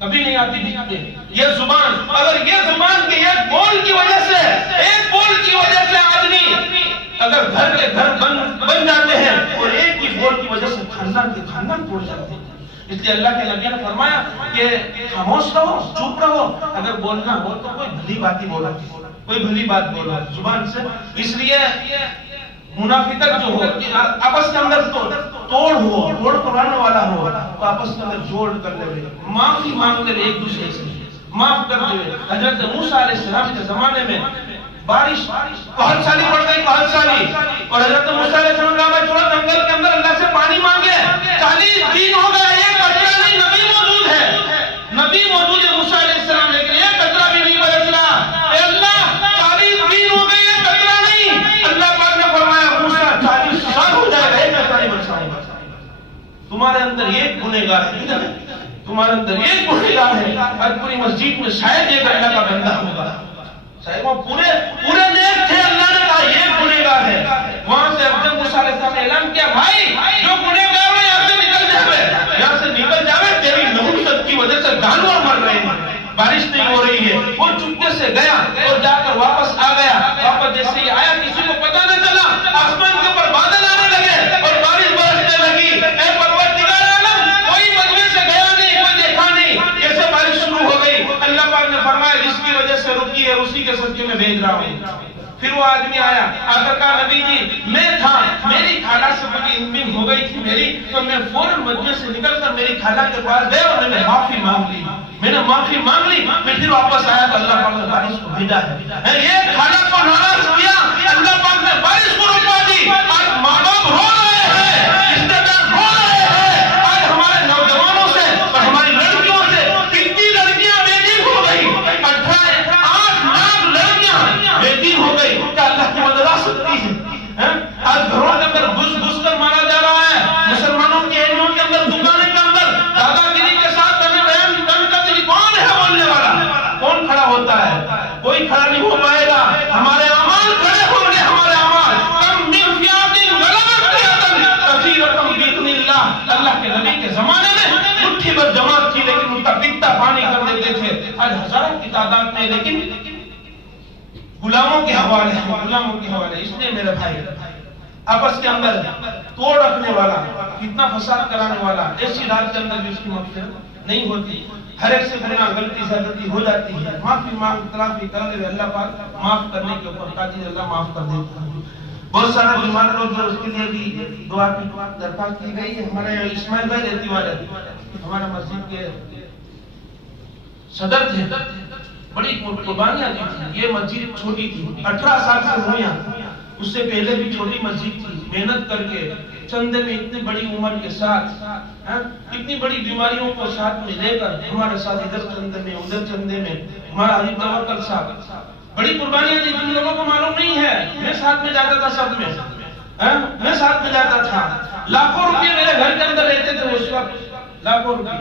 کبھی نہیں آتی بیچ میں. یہ زبان، اگر یہ زبان کے ایک بول کی وجہ سے آدمی اگر گھر کے گھر بن جاتے ہیں اور ایک ہی بول کی وجہ سے خاندان کے خاندان ٹوٹ جاتے ہیں. اس لیے اللہ کے نبی نے فرمایا کہ خاموش رہو، چپ رہو، اگر بولنا ہو تو کوئی بھلی بات ہی بولو، کوئی بھلی بات بولو زبان سے. اس لیے منافقت جو ہو، آپس کے اندر توڑ پرانے والا ہو تو آپس کے اندر جوڑ کر لے، معافی مانگ لے ایک دوسرے سے، معاف کر دے. حضرت موسیٰ علیہ السلام کے زمانے میں بارش بہت سالی پڑ گئی، بہت سالی، اور حضرت موسیٰ علیہ السلام نے کہا چھوڑا جنگل کے اندر اللہ سے پانی مانگے. 40 دن ہو گئے، ایک قطرہ نہیں. نبی موجود ہے موسیٰ علیہ السلام، لیکن ایک قطرہ بھی نہیں برس رہا. اے اللہ 40 دن ہو گئے، ایک قطرہ نہیں. اللہ پاک نے فرمایا موسیٰ 40 سال ہو جائے گا، ایک قطرہ نہیں برساؤں گا. تمہارے اندر ایک گنہگار ہے، تمہارے اندر ایک گنہگار ہے. آج پوری مسجد میں شاید ایک اللہ کا بندہ ہوگا، شاید وہ پورے نیک تھے. اللہ نے کہا یہ گنہگار ہے. وہاں سے اب جب موسیٰ علیہ السلام نے اعلان کیا بھائی جو گنہگار ہے یہاں سے نکل جاوے، تیری نحوست کی وجہ سے جانور مر رہے ہیں، بارش نہیں ہو رہی ہے. وہ چپکے سے گیا اور جا کر واپس آ گیا. واپس جیسے ہی آیا کسی کو پتہ نہ چلا، آسمان کے اوپر بادل آنے لگے اور بارش برسنے لگی. اے پروردگار عالم، کوئی مجمع سے گیا نہیں، کوئی دیکھا نہیں، کیسے بارش شروع ہو گئی. اللہ پاک نے فرمایا جس کی وجہ سے رکی ہے اسی کے صدقے میں بھیج رہا ہوں. پھر وہ آدمی آیا، آ کر کہا نبی جی میں تھا، میری خالہ سے بڑی امید ہو گئی تھی میری، تو میں فوراً مجمع سے نکل کر میری خالہ کے پاس گیا اور میں نے معافی مانگ لی. میں پھر واپس آیا تو اللہ پاک نے بارش کو بھیجا ہے. یہ خالہ کو ناراض کیا، اللہ پاک نے بارش کو رکوا دی. آج ماں باپ رو رہے ہیں، رشتے دار رو رہے ہیں. آج ہمارے نوجوانوں سے اور ہماری لڑکیوں سے کتنی لڑکیاں بے دین ہو گئی، 8 لاکھ لڑکیاں بے دین ہو گئی. کیا اللہ کی مدد آ سکتی ہے؟ آج گھروں کے اندر گھس کر مارا جا رہا ہے. مسلمانوں کے ایریوں کے اندر، دکانوں کے اندر دادا گیری کے ساتھ ہمیں بیان کرنے کے لیے کون ہے بولنے والا؟ کون کھڑا ہوتا ہے؟ کوئی کھڑا نہیں ہو پائے گا. ہمارے اعمال کھڑے ہوں گے، ہمارے اعمال. کم من فئۃ غلبت فئۃ کثیرۃ باذن اللہ. اللہ کے نبی کے زمانے میں مٹھی بھر جماعت تھی لیکن ان کا پیتا پانی کر دیتے تھے. آج ہزاروں کی تعداد میں لیکن غلاموں کے حوالے. اس لیے میرے بھائی آپس کے اندر توڑ رکھنے والا، فتنہ فساد کرانے والا، ایسی رات کے اندر بھی اس کی مغفرت نہیں ہوتی. ہر ایک سے گناہ غلطی زیادتی ہو جاتی ہے. معافی مانگ، تلافی کر لے، اللہ پاک معاف کرنے کے اوپر قادر، اللہ معاف کر دیتا ہے. بہت سارے بیمار لوگ جو اس کے لیے بھی دعا کی درخواست کی گئی ہے. ہمارے اسماعیل بھائی رہتی والے ہمارے مسجد کے صدر تھے، بڑی قربانیاں دی تھی. یہ مسجد چھوٹی تھی، 18 سال سے ہویا، اس سے پہلے بھی چھوٹی مسجد تھی. محنت کر کے چندے میں اتنی بڑی عمر کے ساتھ، اتنی بڑی بیماریوں کو ساتھ میں لے کر ہمارے ساتھ ادھر چندے میں ادھر چندے میں ہمارا حاجی توکل صاحب بڑی قربانیاں دی. جن لوگوں کو معلوم نہیں ہے، میں ساتھ میں جاتا تھا، سب میں ساتھ میں جاتا تھا. لاکھوں روپے میرے گھر کے اندر رہتے تھے اس وقت، لاکھوں روپے.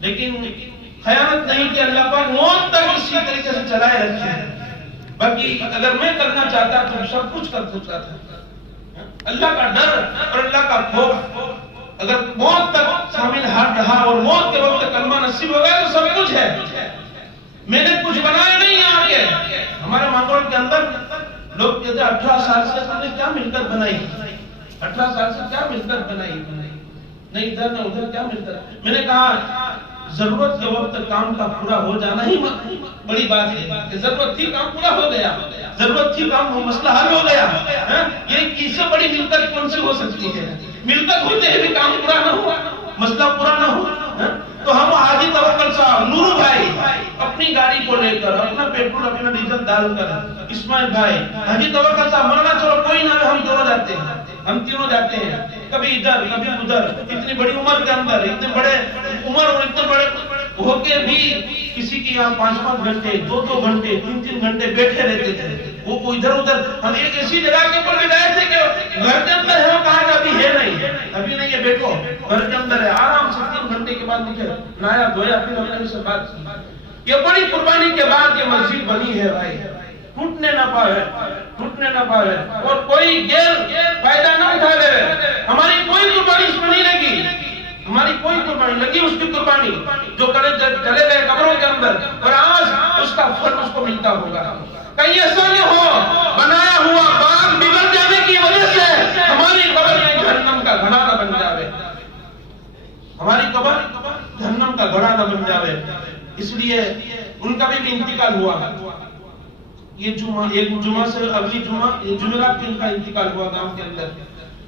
لیکن خیانت نہیں کہ اللہ پاک موت تک اسی طریقے سے چلائے رکھے. باقی اگر میں کرنا چاہتا تو سب کچھ کر سکتا تھا. اللہ کا ڈر اور اللہ کا خوف اگر موت تک شامل ہاتھ رہا اور موت کے وقت کلمہ نصیب ہو گیا تو سب کچھ ہے. میں نے کچھ بنایا نہیں. یہاں کے ہمارے ماحول کے اندر لوگ کہتے ہیں 18 سال سے تم نے کیا مل کر بنائی، 18 سال سے کیا مل کر بنائی، نہیں ادھر نہ ادھر کیا مل کر. میں نے کہا ضرورت کے وقت کام کا پورا ہو جانا ہی بڑی بات ہے. کہ ضرورت تھی کام پورا ہو گیا، ضرورت تھی کام مسئلہ حل ہو گیا. یہ اس سے بڑی ملکت کون سی ہو سکتی ہے؟ ملکت ہوتے ہیں بھی کام پورا نہ ہوا، مسئلہ پورا نہ ہوا. تو ہم حاجی توکل صاحب، نور بھائی اپنی گاڑی کو لے کر اپنا پیٹرول اپنا ڈیزل ڈال کر، اسماعیل بھائی، حاجی توکل صاحب، مولانا چلو کوئی نہ، ہم دونوں جاتے ہیں، ہم تینوں جاتے ہیں، کبھی ادھر کبھی ادھر. اتنی بڑی عمر کے اندر، اتنے بڑے عمر اور اتنے بڑے ہو کے بھی کسی کی یہاں 5-5 گھنٹے 2-2 گھنٹے 3-3 گھنٹے بیٹھے رہتے تھے. وہ ادھر ادھر. ہم ایک ایسی جگہ کے اوپر بھی گئے تھے کہ گھر کے اندر ہے، وہ کہا کہ ابھی ہے نہیں، ابھی نہیں ہے، بیٹھو گھر کے اندر ہے. آرام سے 3 گھنٹے کے بعد نکل نایا دھویا، پھر ہم نے ان سے بات کی. یہ بڑی قربانی کے بعد یہ مسجد بنی ہے بھائی. ٹوٹنے نہ پاوے اور کوئی غیر فائدہ نہ اٹھا لے. ہماری کوئی قربانی اس میں نہیں لگی. ہماری کوئی قربانی لگی اس کی قربانی جو چلے گئے قبروں کے اندر، اور آج اس کا پھل اس کو ملتا ہوگا. کہیں ایسا نہ ہو بنایا ہوا باغ بگڑ جانے کی وجہ سے ہماری قبر میں جہنم کا گھڑا نہ بن جاوے، ہماری قبر جہنم کا گھڑا نہ بن جاوے. اس لیے ان کا بھی انتقال ہوا. یہ جمعہ ایک جمعہ سے اگلی جمعہ جمعرات کے ان کا انتقال ہوا گاؤں کے اندر.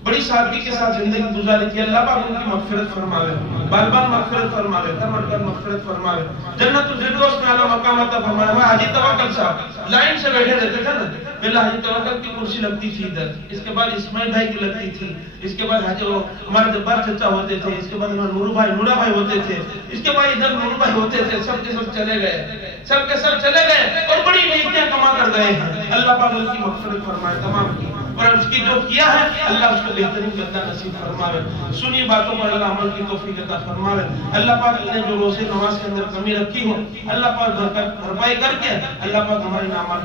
بڑی سادگی کے ساتھ زندگی گزاری تھی. اللہ پاک ان کی مغفرت فرماوے، بار بار مغفرت فرماوے، کر مغفرت فرماوے، جنت الفردوس میں اعلیٰ مقام عطا فرمائے. ہمارے حاجی توکل صاحب لائن سے بیٹھے رہتے تھے نا، پہلے حاجی توکل کی کرسی لگتی تھی ادھر، اس کے بعد اسماعیل بھائی کی لگتی تھی، اس کے بعد حاجی ہمارے جبار چچا ہوتے تھے، اس کے بعد نورا بھائی ہوتے تھے، اس کے بعد ادھر نور بھائی ہوتے تھے. سب کے سب چلے گئے، سب کے سب چلے گئے اور بڑی نیکیاں کما کر گئے ہیں. اللہ پاک ان کی مغفرت فرمائے تمام کی، اور اس کی جو کیا ہے اللہ اس کو بہترین کرتا نصیب فرماوے. سنی باتوں پر اللہ عمل کی توفیق عطا فرماوے. اللہ پاک نے جو روزے نماز کے اندر کمی رکھی ہو اللہ پاک بھرپائی کر کے اللہ پاک ہمارے نامات